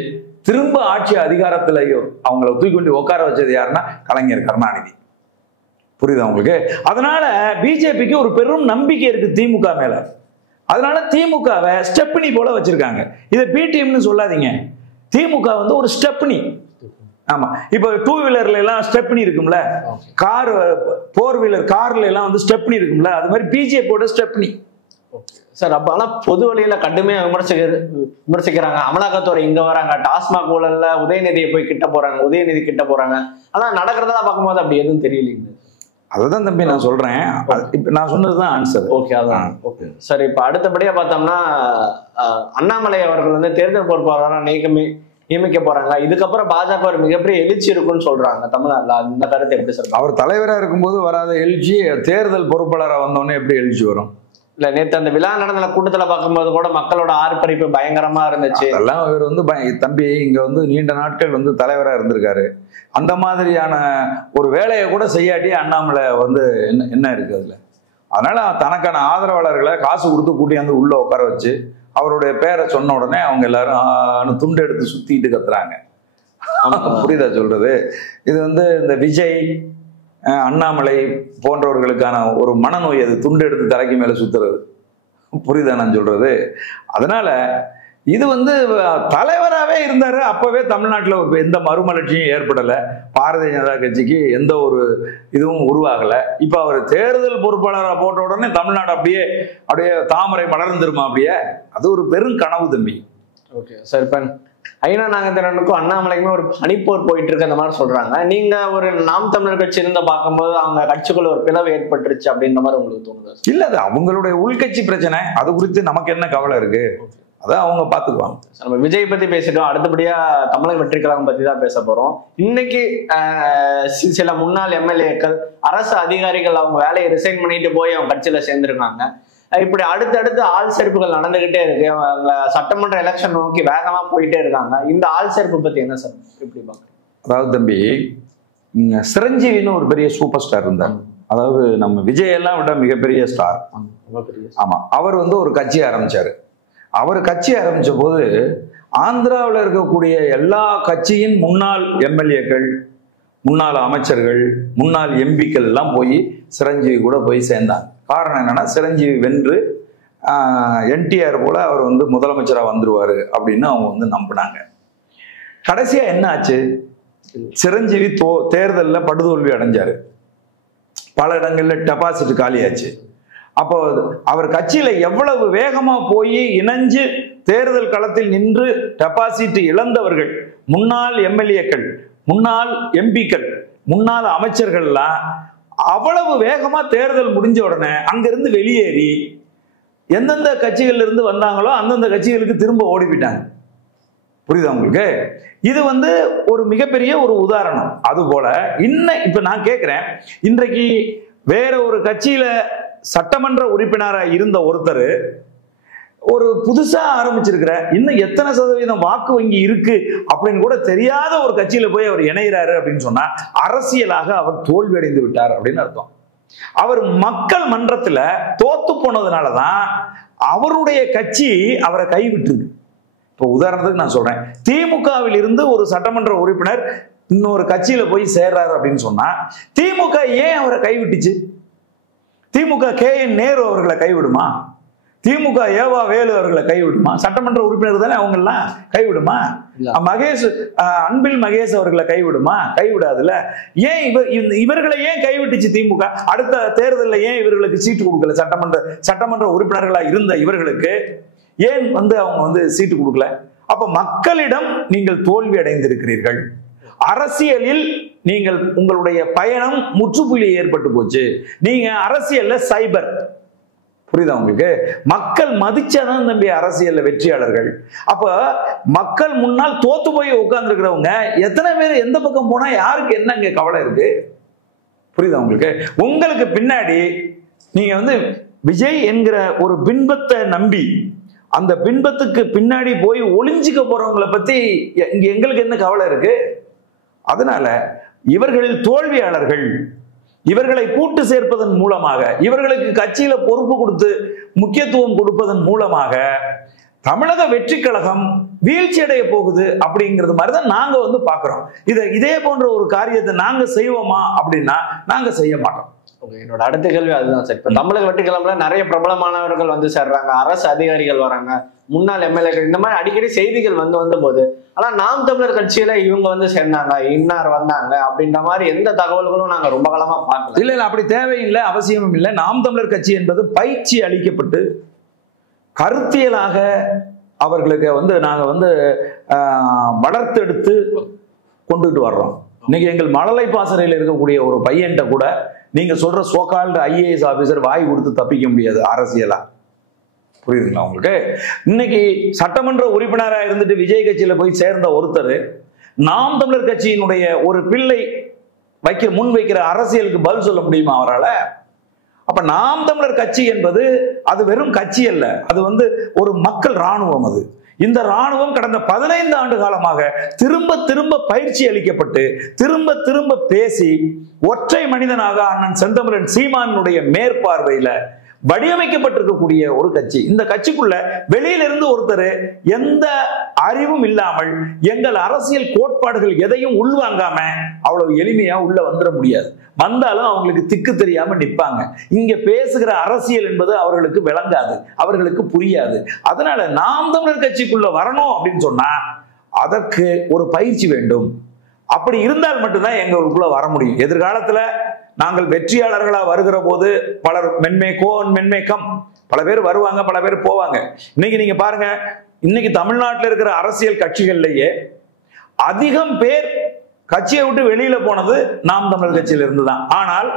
திரும்ப ஆட்சி அதிகாரத்துல அவங்களை தூக்கி கொண்டு உட்கார வச்சது யாருன்னா கலைஞர் கருணாநிதி. புரியுதா உங்களுக்கு? அதனால பிஜேபிக்கு ஒரு பெரும் நம்பிக்கை இருக்கு திமுக மேல. அதனால திமுகவை ஸ்டெப்னி போல வச்சிருக்காங்க. இதை பிடிஎம்னு சொல்லாதீங்க, திமுக வந்து ஒரு ஸ்டெப்னி. ஆமா, இப்ப 2 வீலர்ல எல்லாம் ஸ்டெப்னி இருக்கும்ல, கார் 4 வீலர் கார்ல எல்லாம் வந்து ஸ்டெப்னி இருக்கும்ல, அது மாதிரி பிஜேபியோட ஸ்டெப்னி. சார், அப்ப ஆனா பொது வழியில கடுமையா விமர்சிக்கிறாங்க. அமலாக்கத்துறை இங்க வராங்க, டாஸ்மாக் ஊழல்ல உதயநிதியை போய் கிட்ட போறாங்க, உதயநிதி கிட்ட போறாங்க. ஆனா நடக்கிறதா பார்க்கும்போது அப்படி எதுவும் தெரியலீங்க. அதுதான் தம்பி நான் சொல்றேன். இப்ப நான் சொன்னதுதான் ஆன்சர். ஓகே, அதான். ஓகே சார், இப்ப அடுத்தபடியா பார்த்தோம்னா அண்ணாமலை அவர்கள் வந்து தேர்தல் பொறுப்பாளராக நியமிக்க போறாங்க. இதுக்கப்புறம் பாஜக ஒரு மிகப்பெரிய எழுச்சி இருக்குன்னு சொல்றாங்க தமிழ்நாட்டுல. அந்த கருத்து எப்படி சார்? அவர் தலைவராக இருக்கும்போது வராத எழுச்சி தேர்தல் பொறுப்பாளராக வந்தோடனே எப்படி எழுச்சி வரும்? இல்ல, நேற்று அந்த விழா நடந்த கூட்டத்துல பார்க்கும்போது கூட மக்களோட ஆர்ப்பரிப்பு பயங்கரமா இருந்துச்சு. அதெல்லாம் இவர் வந்து தம்பி இங்க வந்து நீண்ட நாட்கள் வந்து தலைவராக இருந்திருக்காரு. அந்த மாதிரியான ஒரு வேலையை கூட செய்யாட்டி அண்ணாமலை வந்து என்ன இருக்கு அதுல? அதனால தனக்கான ஆதரவாளர்களை காசு கொடுத்து கூட்டியாந்து உள்ள உட்கார வச்சு அவருடைய பேரை சொன்ன உடனே அவங்க எல்லாரும் துண்டு எடுத்து சுத்திட்டு கத்துறாங்க. புரியுதா சொல்றது? இது வந்து இந்த விஜய், அண்ணாமலை போன்றவர்களுக்கான ஒரு மனநோய். அது துண்டு எடுத்து தலைக்கு மேல சுத்துறது. புரியுதா நான் சொல்றது? அதனால இது வந்து தலைவராகவே இருந்தாரு. அப்பவே தமிழ்நாட்டில் எந்த மறுமலர்ச்சியும் ஏற்படல. பாரதிய ஜனதா கட்சிக்கு எந்த ஒரு இதுவும் உருவாகல. இப்ப அவர் தேர்தல் பொறுப்பாளராக போட்ட உடனே தமிழ்நாடு அப்படியே தாமரை மலர்ந்துருமா? அப்படியே அது ஒரு பெரும் கனவு தம்பி. ஓகே சார், இப்ப ஐநா நாகேந்திரனுக்கும் அண்ணாமலைக்குமே ஒரு பனிப்போர் போயிட்டு இருக்கு அந்த மாதிரி சொல்றாங்க. நீங்க ஒரு நாம் தமிழர் கட்சி இருந்த பார்க்கும்போது அவங்க கட்சிக்குள்ள ஒரு பிளவு ஏற்பட்டுருச்சு அப்படின்ற மாதிரி உங்களுக்கு தோணுதா? இல்ல, அது அவங்களுடைய உள்கட்சி பிரச்சனை. அது குறித்து நமக்கு என்ன கவலை இருக்கு? அதான் அவங்க பாத்துக்குவாங்க. நம்ம விஜய் பத்தி பேசிட்டோம். அடுத்தபடியா தமிழக வெற்றி கழகம் பத்தி தான் பேச போறோம். இன்னைக்கு சில முன்னாள் எம்எல்ஏக்கள், அரசு அதிகாரிகள் அவங்க வேலையை ரிசைன் பண்ணிட்டு போய் அவங்க கட்சியில சேர்ந்திருக்காங்க. இப்படி அடுத்தடுத்து ஆள் சேர்ப்புகள் நடந்துகிட்டே இருக்கு. அவங்க சட்டமன்ற எலெக்ஷன் நோக்கி வேகமா போயிட்டே இருக்காங்க. இந்த ஆள் சேர்ப்பு பத்தி என்ன சார் எப்படி பாக்குறீங்க? அதாவது தம்பி, சிரஞ்சீவின்னு ஒரு பெரிய சூப்பர் ஸ்டார் இருந்தார். அதாவது நம்ம விஜய் எல்லாம் விட மிகப்பெரிய ஸ்டார். ஆமா, அவர் வந்து ஒரு கட்சி ஆரம்பிச்சாரு. அவர் கட்சி ஆரம்பிச்ச போது ஆந்திராவில் இருக்கக்கூடிய எல்லா கட்சியின் முன்னாள் எம்எல்ஏக்கள், முன்னாள் அமைச்சர்கள், முன்னாள் எம்பிக்கள் எல்லாம் போய் சிரஞ்சீவி கூட போய் சேர்ந்தாங்க. காரணம் என்னன்னா, சிரஞ்சீவி வென்று என்டிஆர் போல அவர் வந்து முதலமைச்சராக வந்துருவாரு அப்படின்னு அவங்க வந்து நம்பினாங்க. கடைசியா என்ன ஆச்சு? சிரஞ்சீவி தேர்தலில் படுதோல்வி அடைஞ்சாரு. பல இடங்கள்ல டெபாசிட் காலியாச்சு. அப்போ அவர் கட்சியில எவ்வளவு வேகமா போய் இணைஞ்சு தேர்தல் களத்தில் நின்று டெபாசிட் இழந்தவர்கள், முன்னாள் எம்எல்ஏக்கள், முன்னாள் எம்பிக்கள், முன்னாள் அமைச்சர்கள்லாம் அவ்வளவு வேகமா தேர்தல் முடிஞ்ச உடனே அங்கிருந்து வெளியேறி எந்தெந்த கட்சிகள்ல இருந்து வந்தாங்களோ அந்தந்த கட்சிகளுக்கு திரும்ப ஓடி போயிட்டாங்க. புரியுதா உங்களுக்கு? இது ஒரு மிகப்பெரிய ஒரு உதாரணம். அது போல இப்ப நான் கேட்கிறேன், இன்றைக்கு வேற ஒரு கட்சியில சட்டமன்ற உறுப்பினராக இருந்த ஒருத்தர் ஒரு புதுசா ஆரம்பிச்சிருக்கிற இன்னும் எத்தனை சதவீதம் வாக்கு வங்கி இருக்கு அப்படின்னு கூட தெரியாத ஒரு கட்சியில போய் அவர் இணைகிறாரு அப்படின்னு சொன்னா அரசியலாக அவர் தோல்வி அடைந்து விட்டார் அப்படின்னு அர்த்தம். அவர் மக்கள் மன்றத்துல தோத்து போனதுனாலதான் அவருடைய கட்சி அவரை கைவிட்டுருக்கு. இப்போ உதாரணத்துக்கு நான் சொல்றேன், திமுகவில் இருந்து ஒரு சட்டமன்ற உறுப்பினர் இன்னொரு கட்சியில போய் சேர்றாரு அப்படின்னு சொன்னா திமுக ஏன் அவரை கைவிட்டுச்சு? திமுக KN நேரு அவர்களை கைவிடுமா? திமுக ஏவா வேலு அவர்களை கைவிடுமா? சட்டமன்ற உறுப்பினர் தானே அவங்க எல்லாம், கைவிடுமா? அன்பில் மகேஷ் அவர்களை கைவிடுமா? கைவிடாதுல. ஏன் இவர்களை ஏன் கைவிட்டுச்சு திமுக? அடுத்த தேர்தலில் ஏன் இவர்களுக்கு சீட்டு கொடுக்கல? சட்டமன்ற உறுப்பினர்களா இருந்த இவர்களுக்கு ஏன் அவங்க சீட்டு கொடுக்கல? அப்ப மக்களிடம் நீங்கள் தோல்வி அடைந்திருக்கிறீர்கள். அரசியலில் நீங்கள் உங்களுடைய பயணம் முற்றுப்புள்ளி ஏற்பட்டு போச்சு. நீங்க அரசியல்ல சைபர், புரியுதா உங்களுக்கு? மக்கள் மதிச்சாதான் தம்பி அரசியல்ல வெற்றியாளர்கள். அப்ப மக்கள் முன்னால் தோத்து போய் உட்கார்ந்து இருக்கிறவங்க எத்தனை பேர் எந்த பக்கம் போனா யாருக்கு என்ன இங்க கவலை இருக்கு? புரியுதா உங்களுக்கு? உங்களுக்கு பின்னாடி நீங்க விஜய் என்கிற ஒரு பின்பத்தை நம்பி அந்த பின்பத்துக்கு பின்னாடி போய் ஒளிஞ்சிக்க போறவங்களை பத்தி இங்க எங்களுக்கு என்ன கவலை இருக்கு? அதனால இவர்கள் தோல்வியாளர்கள். இவர்களை கூட்டு சேர்ப்பதன் மூலமாக, இவர்களுக்கு கட்சியில பொறுப்பு கொடுத்து முக்கியத்துவம் கொடுப்பதன் மூலமாக தமிழக வெற்றி கழகம் வீழ்ச்சி அடைய போகுது அப்படிங்கிறது மாதிரிதான் நாங்க பாக்குறோம். இதே போன்ற ஒரு காரியத்தை நாங்க செய்வோமா அப்படின்னா நாங்க செய்ய மாட்டோம். என்னோட அடுத்த கேள்வி அதுதான் சார். இப்ப தமிழக வெற்றி கழகம்ல நிறைய பிரபலமானவர்கள் சேர்றாங்க, அரசு அதிகாரிகள் வராங்க, முன்னாள் எம்எல்ஏக்கள், இந்த மாதிரி அடிக்கடி செய்திகள் வந்த போது, ஆனா நாம் தமிழர் கட்சியில இவங்க சேர்ந்தாங்க, இன்னார் வந்தாங்க அப்படின்ற மாதிரி எந்த தகவல்களும் நாங்க ரொம்ப காலமா பார்க்கல. இல்ல அப்படி தேவையில்லை, அவசியமும் இல்லை. நாம் தமிழர் கட்சி என்பது பயிற்சி அளிக்கப்பட்டு கருத்தியலாக அவர்களுக்கு நாங்க வளர்த்தெடுத்து கொண்டுட்டு வர்றோம். இன்னைக்கு எங்கள் மழலை பாசறையில் இருக்கக்கூடிய ஒரு பையன்கிட்ட கூட நீங்க சொல்ற சோகால்டு IAS ஆபீசர் வாய் கொடுத்து தப்பிக்க முடியாது அரசியலா. புரியுதுங்களா உங்களுக்கு? இன்னைக்கு சட்டமன்ற உறுப்பினரா இருந்துட்டு விஜய் கட்சியில போய் சேர்ந்த ஒருத்தர் நாம் தமிழர் கட்சியினுடைய ஒரு பிள்ளை முன்வைக்கிற அரசியலுக்கு பதில் சொல்ல முடியுமா அவரால்? அப்ப நாம் தமிழர் கட்சி என்பது அது வெறும் கட்சி அல்ல, அது ஒரு மக்கள் ராணுவம். அது இந்த ராணுவம் கடந்த 15 ஆண்டு காலமாக திரும்ப திரும்ப பயிற்சி அளிக்கப்பட்டு திரும்ப திரும்ப பேசி ஒற்றை மனிதனாக அண்ணன் செந்தமிழன் சீமானுடைய மேற்பார்வையில வடிவமைக்கப்பட்டிருக்கக்கூடிய ஒரு கட்சி. இந்த கட்சிக்குள்ள வெளியிலிருந்து ஒருத்தர் எந்த அறிவும் இல்லாமல் எங்கள் அரசியல் கோட்பாடுகள் எதையும் உள்வாங்காம அவ்வளவு எளிமையா உள்ள வந்துட முடியாது. வந்தாலும் அவங்களுக்கு திக்கு தெரியாம நிற்பாங்க. இங்க பேசுகிற அரசியல் என்பது அவர்களுக்கு விளங்காது, அவர்களுக்கு புரியாது. அதனால நாம் தமிழர் கட்சிக்குள்ள வரணும் அப்படின்னு சொன்னா அதற்கு ஒரு பயிற்சி வேண்டும். அப்படி இருந்தால் மட்டும்தான் எங்களுக்குள்ள வர முடியும். எதிர்காலத்துல நாங்கள் வெற்றியாளர்களா வருகிற போது பலர் மென்மேக்கம் பல பேர் வருவாங்க, பல பேர் போவாங்க. இன்னைக்கு நீங்க பாருங்க, இன்னைக்கு தமிழ்நாட்டில் இருக்கிற அரசியல் கட்சிகள்லயே அதிகம் பேர் கட்சியை விட்டு வெளியில போனது நாம் தமிழர் கட்சியில இருந்துதான். ஆனால்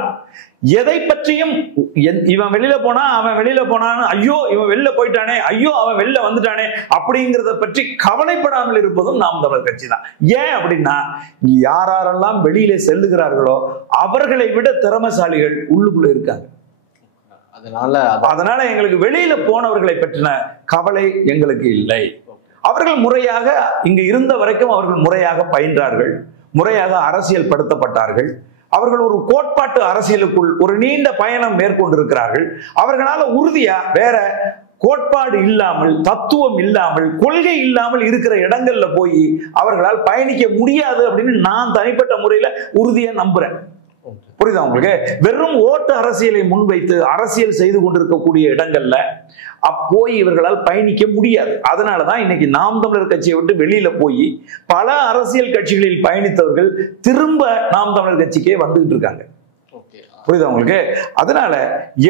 எதை பற்றியும் இவன் வெளியில போனா அவன் வெளியில போனான்னு, ஐயோ இவன் வெளில போயிட்டானே, ஐயோ அவன் வெளில வந்துட்டானே அப்படிங்கிறத பற்றி கவலைப்படாமல் இருப்பதும் நாம் தமிழர் கட்சி தான். ஏன் அப்படின்னா யாரெல்லாம் வெளியில செல்லுகிறார்களோ அவர்களை விட திறமைசாலிகள் உள்ளுக்குள்ள இருக்காங்க. அதனால எங்களுக்கு வெளியில போனவர்களை பற்றின கவலை எங்களுக்கு இல்லை. அவர்கள் முறையாக இங்கு இருந்த வரைக்கும் அவர்கள் முறையாக பயின்றார்கள், முறையாக அரசியல் படுத்தப்பட்டார்கள். அவர்கள் ஒரு கோட்பாட்டு அரசியலுக்குள் ஒரு நீண்ட பயணம் மேற்கொண்டிருக்கிறார்கள். அவர்களால உறுதியா வேற கோட்பாடு இல்லாமல், தத்துவம் இல்லாமல், கொள்கை இல்லாமல் இருக்கிற இடங்கள்ல போய் அவர்களால் பயணிக்க முடியாது அப்படின்னு நான் தனிப்பட்ட முறையில உறுதியா நம்புறேன். புரியுதா உங்களுக்கு? வெறும் ஓட்டு அரசியலை முன்வைத்து அரசியல் செய்து கொண்டிருக்கக்கூடிய இடங்கள்ல போய் இவர்களால் பயணிக்க முடியாது. அதனாலதான் இன்னைக்கு நாம் தமிழர் கட்சியை விட்டு வெளியில போய் பல அரசியல் கட்சிகளில் பயணித்தவர்கள் திரும்ப நாம் தமிழர் கட்சிக்கே வந்துகிட்டு இருக்காங்க. புரியுதா உங்களுக்கு? அதனால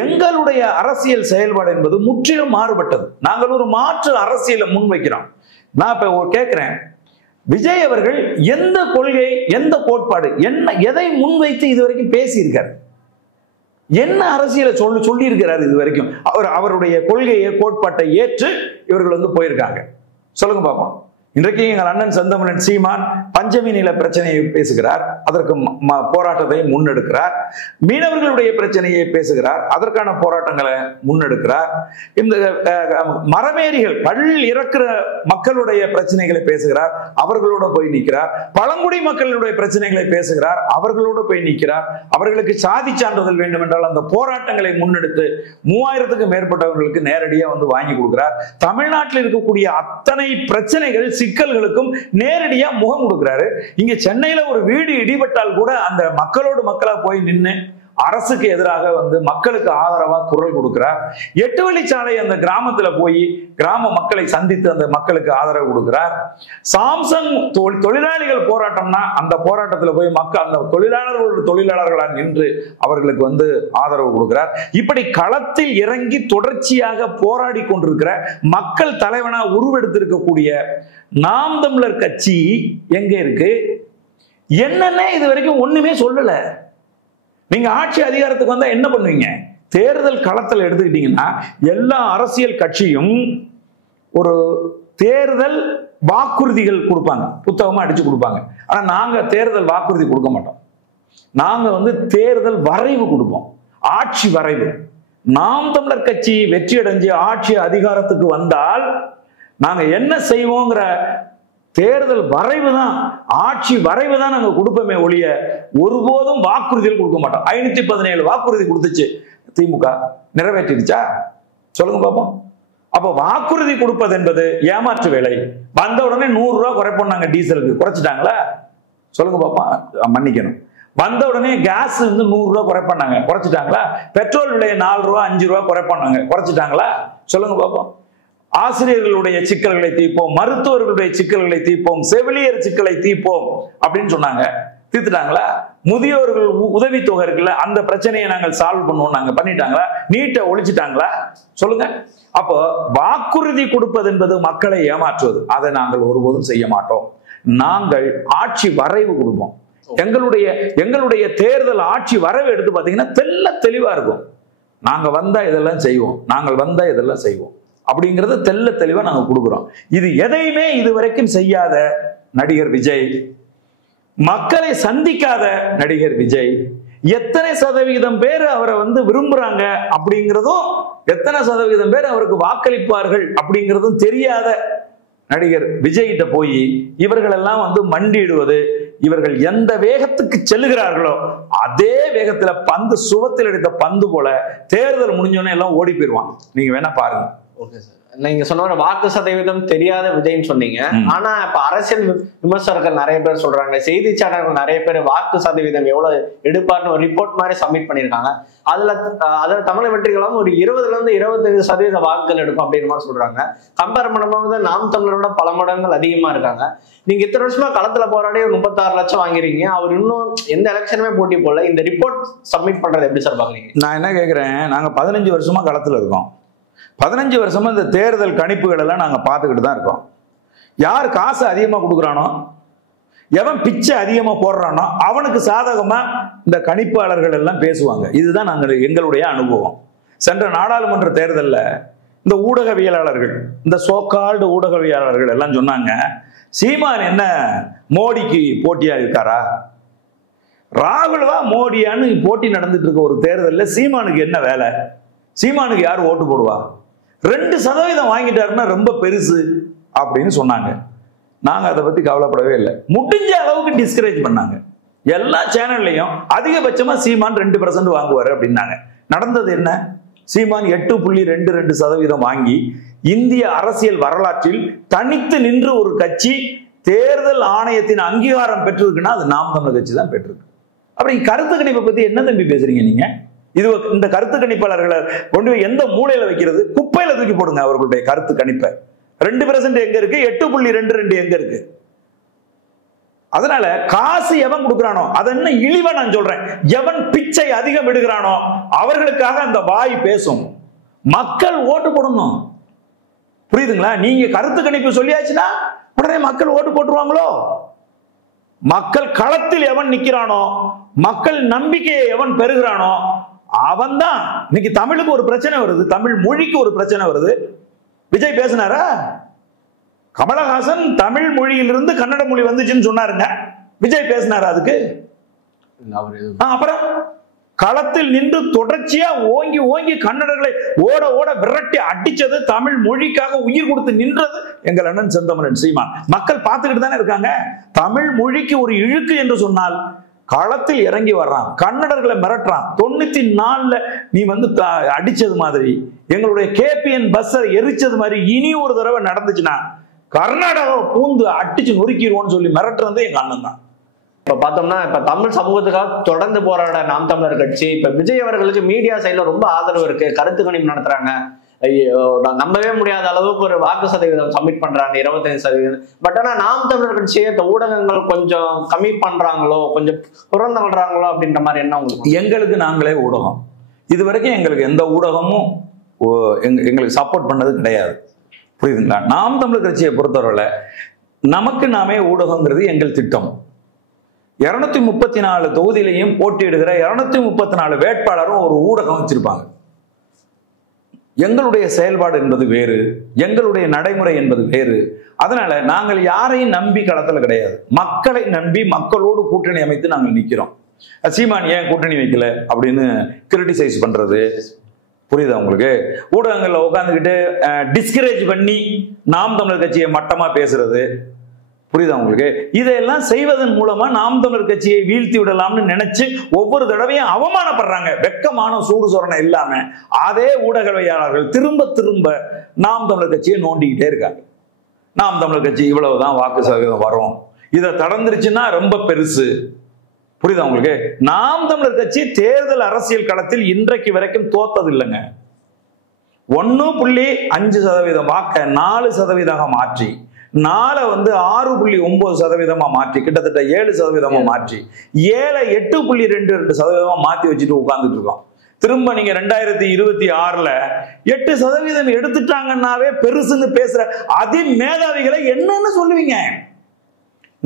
எங்களுடைய அரசியல் செயல்பாடு என்பது முற்றிலும் மாறுபட்டது. நாங்கள் ஒரு மாற்று அரசியலை முன்வைக்கிறோம். நான் இப்ப கேட்கிறேன், விஜய் அவர்கள் எந்த கொள்கை, எந்த கோட்பாடு, எதை முன்வைத்து இதுவரைக்கும் பேசியிருக்காரு? என்ன அரசியலை சொல்லி இருக்கிறார் இது வரைக்கும்? அவருடைய கொள்கையை கோட்பாட்டை ஏற்று இவர்கள் வந்து போயிருக்காங்க. சொல்லுங்க பாப்போம். இன்றைக்கு எங்கள் அண்ணன் செந்தமிழன் சீமான் பஞ்சமி நில பிரச்சனையை பேசுகிறார், அதற்கு போராட்டத்தை முன்னெடுக்கிறார். மீனவர்களுடைய பிரச்சனையை பேசுகிறார், அதற்கான போராட்டங்களை முன்னெடுக்கிறார். இந்த மரமேரிகள் கல் இறக்குற மக்களுடைய பிரச்சனைகளை பேசுகிறார், அவர்களோட போய் நிற்கிறார். பழங்குடி மக்களுடைய பிரச்சனைகளை பேசுகிறார், அவர்களோட போய் நிற்கிறார். அவர்களுக்கு சாதி சான்றிதழ் வேண்டும் என்றால் அந்த போராட்டங்களை முன்னெடுத்து 3000க்கும் மேற்பட்டவர்களுக்கு நேரடியா வந்து வாங்கி கொடுக்கிறார். தமிழ்நாட்டில் இருக்கக்கூடிய அத்தனை பிரச்சனைகள் சிக்கல்களுக்கும் நேரடியா முகம் கொடுக்கிறாரு. இங்க சென்னையில ஒரு வீடு இடிபட்டால் கூட அந்த மக்களோடு மக்களா போய் நின்று அரசுக்கு எதிராக வந்து மக்களுக்கு ஆதரவா குரல் கொடுக்கிறார். 8 வழிச்சாலை அந்த கிராமத்துல போய் கிராம மக்களை சந்தித்து அந்த மக்களுக்கு ஆதரவு கொடுக்கிறார். சாம்சங் தொழிலாளிகள் போராட்டம்னா அந்த போராட்டத்துல போய் மக்கள் அந்த தொழிலாளர்களா நின்று அவர்களுக்கு வந்து ஆதரவு கொடுக்கிறார். இப்படி களத்தில் இறங்கி தொடர்ச்சியாக போராடி கொண்டிருக்கிற மக்கள் தலைவனா உருவெடுத்திருக்கக்கூடிய நாம் தமிழர் கட்சி எங்க இருக்கு? என்னன்னு இது வரைக்கும் ஒண்ணுமே சொல்லல. நீங்க ஆட்சி அதிகாரத்துக்கு வந்தா என்ன பண்ணுவீங்க? தேர்தல் களத்தில் எடுத்துக்கிட்டீங்கன்னா எல்லா அரசியல் கட்சியும் ஒரு தேர்தல் வாக்குறுதிகள் கொடுப்பாங்க, புத்தகமா அடிச்சு கொடுப்பாங்க. ஆனா நாங்க தேர்தல் வாக்குறுதி கொடுக்க மாட்டோம். நாங்க வந்து தேர்தல் வரைவு கொடுப்போம், ஆட்சி வரைவு. நாம் தமிழர் கட்சி வெற்றி அடைஞ்சு ஆட்சி அதிகாரத்துக்கு வந்தால் நாங்க என்ன செய்வோங்கிற தேர்தல் வரைவு தான், ஆட்சி வரைவு தான் நாங்க கொடுப்போமே ஒழிய ஒருபோதும் வாக்குறுதிகள் கொடுக்க மாட்டோம். 517 வாக்குறுதி கொடுத்துச்சு திமுக, நிறைவேற்றிடுச்சா? சொல்லுங்க பாப்போம். அப்ப வாக்குறுதி கொடுப்பது என்பது ஏமாற்று வேலை. வந்த உடனே 100 ரூபாய் குறைப்போம் டீசலுக்கு, குறைச்சிட்டாங்களா? சொல்லுங்க பாப்போம். மன்னிக்கணும், வந்த உடனே கேஸ் வந்து 100 ரூபாய் குறைப்பாங்க, குறைச்சிட்டாங்களா? பெட்ரோல் விலையை 4 ரூபாய் 5 ரூபாய் குறைப்பாங்க, குறைச்சிட்டாங்களா? சொல்லுங்க பாப்போம். ஆசிரியர்களுடைய சிக்கல்களை தீர்ப்போம், மருத்துவர்களுடைய சிக்கல்களை தீர்ப்போம், செவிலியர் சிக்கலை தீர்ப்போம் அப்படின்னு சொன்னாங்க, தீர்த்துட்டாங்களா? முதியோர்கள் உதவித்தொகை இருக்குல்ல, அந்த பிரச்சனையை நாங்கள் சால்வ் பண்ணுவோம், நாங்க பண்ணிட்டாங்களா? நீட்டை ஒழிச்சிட்டாங்களா? சொல்லுங்க. அப்போ வாக்குறுதி கொடுப்பது என்பது மக்களை ஏமாற்றுவது, அதை நாங்கள் ஒருபோதும் செய்ய மாட்டோம். நாங்கள் ஆட்சி வரைவு கொடுப்போம். எங்களுடைய தேர்தல் ஆட்சி வரைவு எடுத்து பாத்தீங்கன்னா தெளிவா இருக்கும். நாங்க வந்தா இதெல்லாம் செய்வோம், நாங்கள் வந்தா இதெல்லாம் செய்வோம் அப்படிங்கறத தெளிவா நாங்க கொடுக்கிறோம். இது எதையுமே இதுவரைக்கும் செய்யாத நடிகர் விஜய், மக்களை சந்திக்காத நடிகர் விஜய், எத்தனை சதவீதம் பேர் அவரை வந்து விரும்புறாங்க அப்படிங்கிறதும், எத்தனை சதவீதம் பேர் அவருக்கு வாக்களிப்பார்கள் அப்படிங்கிறதும் தெரியாத நடிகர் விஜய் கிட்ட போய் இவர்கள் எல்லாம் வந்து மண்டியிடுவது, இவர்கள் எந்த வேகத்துக்கு செல்லுகிறார்களோ அதே வேகத்துல பந்து, சுவத்தில் எடுத்த பந்து போல தேர்தல் முடிஞ்சோடனே எல்லாம் ஓடி போயிருவான். நீங்க வேணா பாருங்க. ஓகே சார், நீங்க சொன்ன வாக்கு சதவீதம் தெரியாத விஜய்ன்னு சொன்னீங்க. ஆனா இப்ப அரசியல் விமர்சகர்கள் நிறைய பேர் சொல்றாங்க, செய்தி சேனல்கள் நிறைய பேர் வாக்கு சதவீதம் எவ்வளவு எடுப்பார்னு ஒரு ரிப்போர்ட் மாதிரி சப்மிட் பண்ணிருக்காங்க. அதுல தமிழக வெற்றிகளும் ஒரு 20% இருந்து 25% வாக்குகள் எடுக்கும் அப்படின்னு மாதிரி சொல்றாங்க. கம்பேர் பண்ணும்போது நாம் தமிழரோட பல மடங்கள் அதிகமா இருக்காங்க. நீங்க இத்தனை வருஷமா களத்துல போராடி 36 லட்சம் வாங்கிறீங்க, அவர் இன்னும் எந்த எலெக்ஷனுமே போட்டி போடல. இந்த ரிப்போர்ட் சப்மிட் பண்றது எப்படி சார் பாக்குறீங்க? நான் என்ன கேட்கிறேன், நாங்க 15 வருஷமா களத்துல இருக்கோம். 15 வருஷமா இந்த தேர்தல் கணிப்புகள் எல்லாம் நாங்க பார்த்துக்கிட்டு தான் இருக்கோம். யார் காசு அதிகமா கொடுக்குறானோ, எவன் பிச்சை அதிகமா போடுறானோ அவனுக்கு சாதகமா இந்த கணிப்பாளர்கள் எல்லாம் பேசுவாங்க. இதுதான் எங்களுடைய அனுபவம். சென்ற நாடாளுமன்ற தேர்தலில் இந்த ஊடகவியலாளர்கள், இந்த சோகால்டு ஊடகவியலாளர்கள் எல்லாம் சொன்னாங்க, சீமான் என்ன மோடிக்கு போட்டியா இருக்காரா, ராகுல்வா மோடியான்னு போட்டி நடந்துட்டு இருக்க ஒரு தேர்தலில் சீமானுக்கு என்ன வேலை, சீமானுக்கு யார் ஓட்டு போடுவா, 2% வாங்கிட்டாருன்னா ரொம்ப பெருசு அப்படின்னு சொன்னாங்க. நாங்க அதை பத்தி கவலைப்படவே இல்லை. முடிஞ்ச அளவுக்கு டிஸ்கரேஜ் பண்ணாங்க. எல்லா சேனல்லையும் அதிகபட்சமா சீமான் 2% வாங்குவாரு அப்படின்னாங்க. நடந்தது என்ன? சீமான் 8.22% வாங்கி இந்திய அரசியல் வரலாற்றில் தனித்து நின்று ஒரு கட்சி தேர்தல் ஆணையத்தின் அங்கீகாரம் பெற்றிருக்குன்னா அது நாம் தமிழர் கட்சி தான் பெற்றிருக்கு. அப்படி கருத்து கணிப்பை பத்தி என்ன தம்பி பேசுறீங்க நீங்க? இந்த கருத்து கணிப்பாளர்களை கொண்டு போய் எந்த மூலையில வைக்கிறது? குப்பையில தூக்கி போடுங்க அவர்களுடைய கருத்து கணிப்பை. 2% எங்க இருக்கு, 8.22 எங்க இருக்கு? அதனால காசு எவன் கொடுக்கிறானோ, அது என்ன இழிவா நான் சொல்றேன், எவன் பிச்சை அதிகம் எடுக்கிறானோ அவர்களுக்காக அந்த வாய் பேசும். மக்கள் ஓட்டு போடணும், புரியுதுங்களா? நீங்க கருத்து கணிப்பு சொல்லியாச்சுன்னா உடனே மக்கள் ஓட்டு போட்டுருவாங்களோ? மக்கள் களத்தில் எவன் நிக்கிறானோ, மக்கள் நம்பிக்கையை எவன் பெறுகிறானோ அவன் தான் இன்னைக்கு தமிழுக்கு ஒரு பிரச்சனை வருது, தமிழ் மொழிக்கு ஒரு பிரச்சனை வருது. விஜய் பேசினாரா? கமலஹாசன் தமிழ் மொழியிலிருந்து கன்னட மொழி வந்துச்சுன்னு சொன்னாருங்க. விஜய் பேசினாரா அதுக்கு? அப்புறம் களத்தில் நின்று தொடர்ச்சியா ஓங்கி ஓங்கி கன்னடர்களை ஓட ஓட விரட்டி அடிச்சது, தமிழ் மொழிக்காக உயிர் கொடுத்து நின்றது எங்கள் அண்ணன் செந்தமிழன் சீமான். மக்கள் பார்த்துக்கிட்டு தானே இருக்காங்க. தமிழ் மொழிக்கு ஒரு இழுக்கு என்று சொன்னால் களத்தில் இறங்கி வர்றான், கன்னடர்களை மிரட்டுறான். 94ல நீ வந்து அடிச்சது மாதிரி, எங்களுடைய KPN பஸ்ஸை எரிச்சது மாதிரி இனி ஒரு தடவை நடந்துச்சுன்னா கர்நாடகா பூந்து அடிச்சு நொறுக்கிடுவோம்னு சொல்லி மிரட்டுறது எங்க அண்ணன் தான். இப்ப பார்த்தோம்னா இப்ப தமிழ் சமூகத்துக்காக தொடர்ந்து போராட நாம் தமிழர் கட்சி, இப்ப விஜய் அவர்களுக்கு மீடியா சைட்ல ரொம்ப ஆதரவு இருக்கு, கருத்து கணிப்பு நடத்துறாங்க. நம்பவே முடியாத அளவுக்கு ஒரு வாக்கு சதவீதம் சப்மிட் பண்றாங்க, 25%. பட் ஆனா நாம் தமிழர் கட்சியை ஊடகங்கள் கொஞ்சம் கம்மி பண்றாங்களோ, கொஞ்சம் புறந்தள்ளுறாங்களோ அப்படின்ற மாதிரி என்ன உங்களுக்கு? எங்களுக்கு நாங்களே ஊடகம், இதுவரைக்கும் எங்களுக்கு எந்த ஊடகமும் எங்களுக்கு சப்போர்ட் பண்ணது கிடையாது. புரியுதுங்களா? நாம் தமிழர் கட்சியை பொறுத்தவரை நமக்கு நாமே ஊடகங்கிறது எங்கள் திட்டம். 234 தொகுதியிலையும் போட்டியிடுகிற 234 வேட்பாளரும் ஒரு ஊடகம் வச்சிருப்பாங்க. எங்களுடைய செயல்பாடு என்பது வேறு, எங்களுடைய நடைமுறை என்பது வேறு. அதனால நாங்கள் யாரையும் நம்பி களத்துல கிடையாது, மக்களை நம்பி மக்களோடு கூட்டணி அமைத்து நாங்கள் நிற்கிறோம். சீமான் ஏன் கூட்டணி வைக்கல அப்படின்னு கிரிட்டிசைஸ் பண்றது, புரியுதா உங்களுக்கு? ஊடகங்கள்ல உட்காந்துக்கிட்டு டிஸ்கரேஜ் பண்ணி நாம் தமிழர் கட்சியை மட்டமா பேசுறது, புரியுதா உங்களுக்கு? இதையெல்லாம் செய்வதன் மூலமா நாம் தமிழர் கட்சியை வீழ்த்தி விடலாம்னு நினைச்சு ஒவ்வொரு தடவையும் அவமானப்படுறாங்க. வெக்கமான சூடு சொரணை இல்லாம அதே ஊடகவியலாளர்கள் திரும்ப திரும்ப நாம் தமிழர் கட்சியை நோண்டிக்கிட்டே இருக்காங்க. நாம் தமிழர் கட்சி இவ்வளவுதான் வாக்கு சதவீதம் வரும், இதை கடந்துருச்சுன்னா ரொம்ப பெருசு. புரியுதா உங்களுக்கு? நாம் தமிழர் கட்சி தேர்தல் அரசியல் களத்தில் இன்றைக்கு வரைக்கும் தோத்தது இல்லைங்க. 1.5% வாக்க 4% மாற்றி, 4 வந்து 6.9% மாற்றி, கிட்டத்தட்ட 7% மாற்றி, 7 8.22% மாத்தி வச்சுட்டு உட்கார்ந்துட்டு இருக்கோம். திரும்ப நீங்க 2026ல 8% எடுத்துட்டாங்கன்னாவே பெருசுன்னு பேசுற அதிமேதாவிகளை என்னன்னு சொல்லுவீங்க?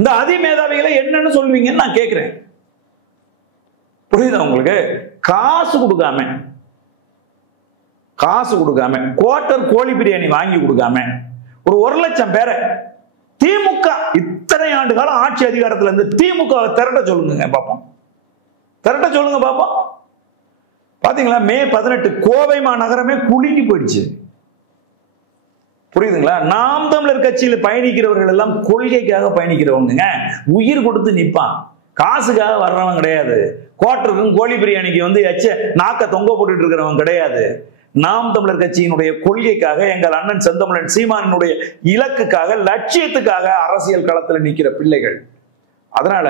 இந்த அதிமேதாவிகளை என்னன்னு சொல்லுவீங்கன்னு நான் கேட்கிறேன். புரியுதா உங்களுக்கு? காசு கொடுக்காம குவார்டர் கோழி பிரியாணி வாங்கி கொடுக்காம ஒரு 1 லட்சம் பேரை திமுக இத்தனை ஆண்டு காலம் ஆட்சி அதிகாரத்துல இருந்து திமுக திரட்ட சொல்லுங்க பாப்போம், திரட்ட சொல்லுங்க பாப்போம். பாத்தீங்களா? மே 18 கோவை மாநகரமே குலுங்கி போயிடுச்சு. புரியுதுங்களா? நாம் தமிழர் கட்சியில பயணிக்கிறவர்கள் எல்லாம் கொள்கைக்காக பயணிக்கிறவங்க, உயிர் கொடுத்து நிப்பான், காசுக்காக வர்றவன் கிடையாது. குவார்டருக்கும் கோழி பிரியாணிக்கு வந்து நாக்க தொங்க போட்டுட்டு இருக்கிறவன் கிடையாது. நாம் தமிழர் கட்சியினுடைய கொள்கைக்காக, எங்கள் அண்ணன் செந்தமிழன் சீமானுடைய இலக்குக்காக, லட்சியத்துக்காக அரசியல் களத்தில் நிற்கிற பிள்ளைகள். அதனால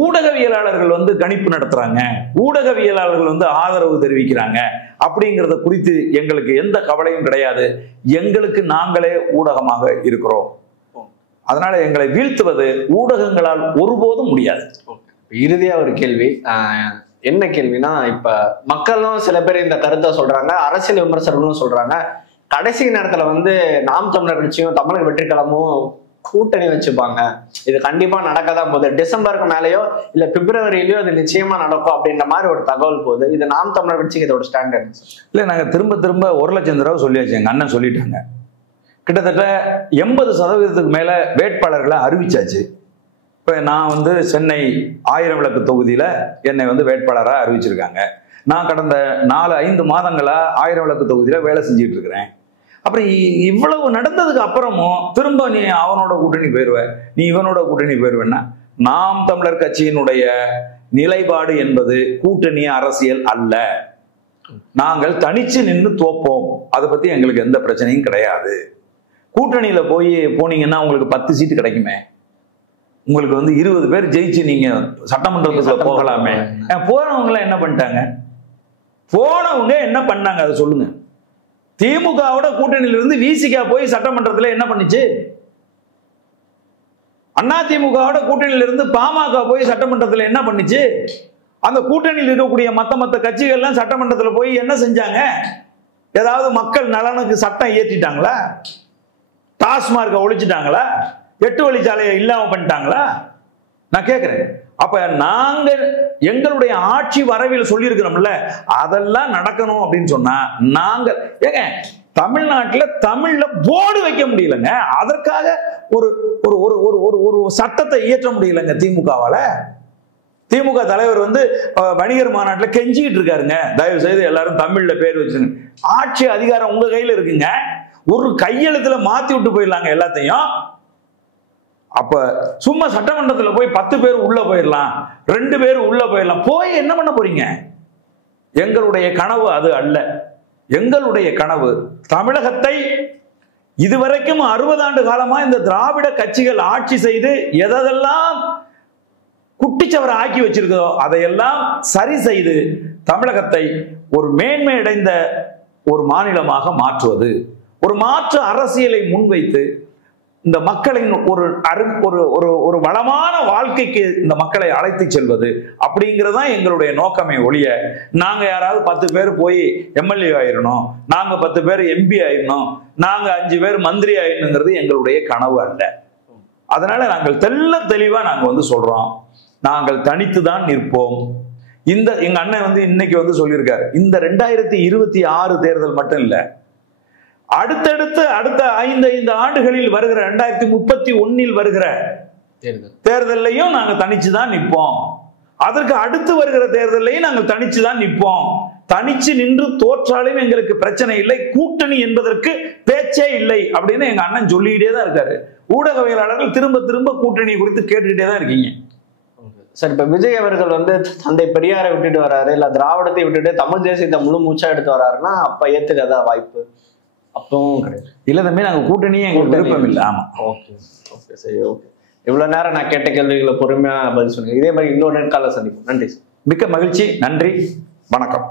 ஊடகவியலாளர்கள் வந்து கணிப்பு நடத்துறாங்க, ஊடகவியலாளர்கள் வந்து ஆதரவு தெரிவிக்கிறாங்க அப்படிங்கிறத குறித்து எங்களுக்கு எந்த கவலையும் கிடையாது. எங்களுக்கு நாங்களே ஊடகமாக இருக்கிறோம். அதனால எங்களை வீழ்த்துவது ஊடகங்களால் ஒருபோதும் முடியாது. இறுதியா ஒரு கேள்வி, என்ன கேள்வினா, இப்ப மக்களும் சில பேர் இந்த கருத்தை சொல்றாங்க, அரசியல் விமர்சகர்களும் சொல்றாங்க, கடைசி நேரத்துல வந்து நாம் தமிழர் கட்சியும் தமிழக வெற்றி கழகமும் கூட்டணி வச்சுப்பாங்க, இது கண்டிப்பா நடக்கதான் போகுது, டிசம்பருக்கு மேலேயோ இல்ல பிப்ரவரியிலயோ அது நிச்சயமா நடக்கும் அப்படின்ற மாதிரி ஒரு தகவல் போகுது. இது நாம் தமிழர் கட்சிக்கு இதோட ஸ்டாண்டர்ட் இல்ல. நாங்க திரும்ப திரும்ப 1 லட்சம் தடவை சொல்லியாச்சு, எங்க அண்ணன் சொல்லிட்டாங்க. கிட்டத்தட்ட 80% மேல வேட்பாளர்களை அறிவிச்சாச்சு. இப்ப நான் வந்து சென்னை 1000 விளக்கு தொகுதியில என்னை வந்து வேட்பாளராக அறிவிச்சிருக்காங்க. நான் கடந்த 4-5 மாதங்களா 1000 விளக்கு தொகுதியில வேலை செஞ்சுட்டு இருக்கிறேன். அப்புறம் இவ்வளவு நடந்ததுக்கு அப்புறமும் திரும்ப நீ அவனோட கூட்டணி போயிருவ, நீ இவனோட கூட்டணி போயிருவேன்னா, நாம் தமிழர் கட்சியினுடைய நிலைப்பாடு என்பது கூட்டணி அரசியல் அல்ல. நாங்கள் தனிச்சு நின்று தோப்போம், அதை பத்தி எங்களுக்கு எந்த பிரச்சனையும் கிடையாது. கூட்டணியில போனீங்கன்னா உங்களுக்கு 10 சீட்டு கிடைக்குமே, உங்களுக்கு வந்து 20 பேர் ஜெயிச்சு நீங்க சட்டமன்றத்துக்குள்ள போகலாமே. போனவங்க என்ன பண்ணிட்டாங்க? போனவங்க என்ன பண்ணாங்க அதை சொல்லுங்க. திமுகவோட கூட்டணியில இருந்து விசிகா போய் சட்டமன்றத்துல என்ன பண்ணுச்சு? அண்ணா திமுகவோட கூட்டணியில இருந்து பாமக போய் சட்டமன்றத்துல என்ன பண்ணுச்சு? அந்த கூட்டணியில் இருக்கக்கூடிய மத்த கட்சிகள்லாம் சட்டமன்றத்துல போய் என்ன செஞ்சாங்க? ஏதாவது மக்கள் நலனுக்கு சட்டம் இயற்றிட்டாங்களா? டாஸ்மார்க்கை ஒழிச்சிட்டாங்களா? 8 வழிச்சாலையை இல்லாம பண்ணிட்டாங்களா? நான் கேட்கிறேன். அப்ப நாங்க எங்களுடைய ஆட்சி வரவில் சொல்லியிருக்கிறோம்ல, அதெல்லாம் நடக்கணும் அப்படின்னு சொன்னா நாங்க ஏங்க தமிழ்நாட்டுல தமிழ்ல போர்டு வைக்க முடியலங்க. அதற்காக ஒரு ஒரு ஒரு ஒரு ஒரு சட்டத்தை இயற்ற முடியலங்க திமுகவால. திமுக தலைவர் வந்து வணிகர் மாநாட்டில் கெஞ்சிக்கிட்டு இருக்காருங்க, தயவு செய்து எல்லாரும் தமிழ்ல பேர் வச்சுங்க. ஆட்சி அதிகாரம் உங்க கையில இருக்குங்க, ஒரு கையெழுத்துல மாத்தி விட்டு போயிடலாங்க எல்லாத்தையும். அப்ப சும்மா சட்டமன்றத்துல போய் 10 பேர் உள்ள போயிடலாம், 2 பேர் உள்ள போயிடலாம், போய் என்ன பண்ண போறீங்க? எங்களுடைய கனவு அது அல்ல. எங்களுடைய கனவு தமிழகத்தை இதுவரைக்கும் 60 ஆண்டு காலமா இந்த திராவிட கட்சிகள் ஆட்சி செய்து எதெல்லாம் குட்டிச்சவரை ஆக்கி வச்சிருக்கிறதோ அதையெல்லாம் சரி செய்து தமிழகத்தை ஒரு மேன்மை அடைந்த ஒரு மாநிலமாக மாற்றுவது, ஒரு மாற்று அரசியலை முன்வைத்து இந்த மக்களின் ஒரு வளமான வாழ்க்கைக்கு இந்த மக்களை அழைத்து செல்வது அப்படிங்கிறதான் எங்களுடைய நோக்கமே ஒழிய, நாங்க யாராவது 10 பேர் போய் எம்எல்ஏ ஆயிரணும், நாங்க 10 பேர் எம்பி ஆயிரணும், நாங்க 5 பேர் மந்திரி ஆயிரணுங்கிறது எங்களுடைய கனவு அல்ல. அதனால நாங்கள் தெளிவா நாங்க வந்து சொல்றோம், நாங்கள் தனித்துதான் நிற்போம். எங்க அண்ணன் வந்து இன்னைக்கு வந்து சொல்லியிருக்காரு, இந்த 2026 தேர்தல் மட்டும் இல்ல, அடுத்த 5 ஆண்டுகளில் வருகிற 2031 வருகிற தேர்தலையும் நாங்க தனிச்சுதான் நிற்போம். அதற்கு அடுத்து வருகிற தேர்தலையும் நாங்கள் தனிச்சுதான் நிற்போம். தனிச்சு நின்று தோற்றாலும் எங்களுக்கு பிரச்சனை இல்லை, கூட்டணி என்பதற்கு பேச்சே இல்லை அப்படின்னு எங்க அண்ணன் சொல்லிக்கிட்டே தான் இருக்காரு. ஊடகவியலாளர்கள் திரும்ப திரும்ப கூட்டணி குறித்து கேட்டுக்கிட்டே தான் இருக்கீங்க. சார், இப்ப விஜய் அவர்கள் வந்து தந்தை பெரியாரை விட்டுட்டு வர்றாரு, இல்ல திராவிடத்தை விட்டுட்டு தமிழ் தேசியத்தை முழு மூச்சா எடுத்து வர்றாருன்னா அப்ப ஏத்துக்கதா வாய்ப்பு? அப்பவும் கிடையாது. இல்ல தம்பி, நாங்க கூட்டணியே எங்களுக்கு விருப்பம் இல்லை. ஆமா, ஓகே ஓகே சரி ஓகே. இவ்வளவு நேரம் நான் கேட்ட கேள்விகளை பொறுமையா பதில் சொன்னீங்க. இதே மாதிரி இன்னொரு நேர்காணல சந்திப்போம். நன்றி சார். மிக்க மகிழ்ச்சி. நன்றி, வணக்கம்.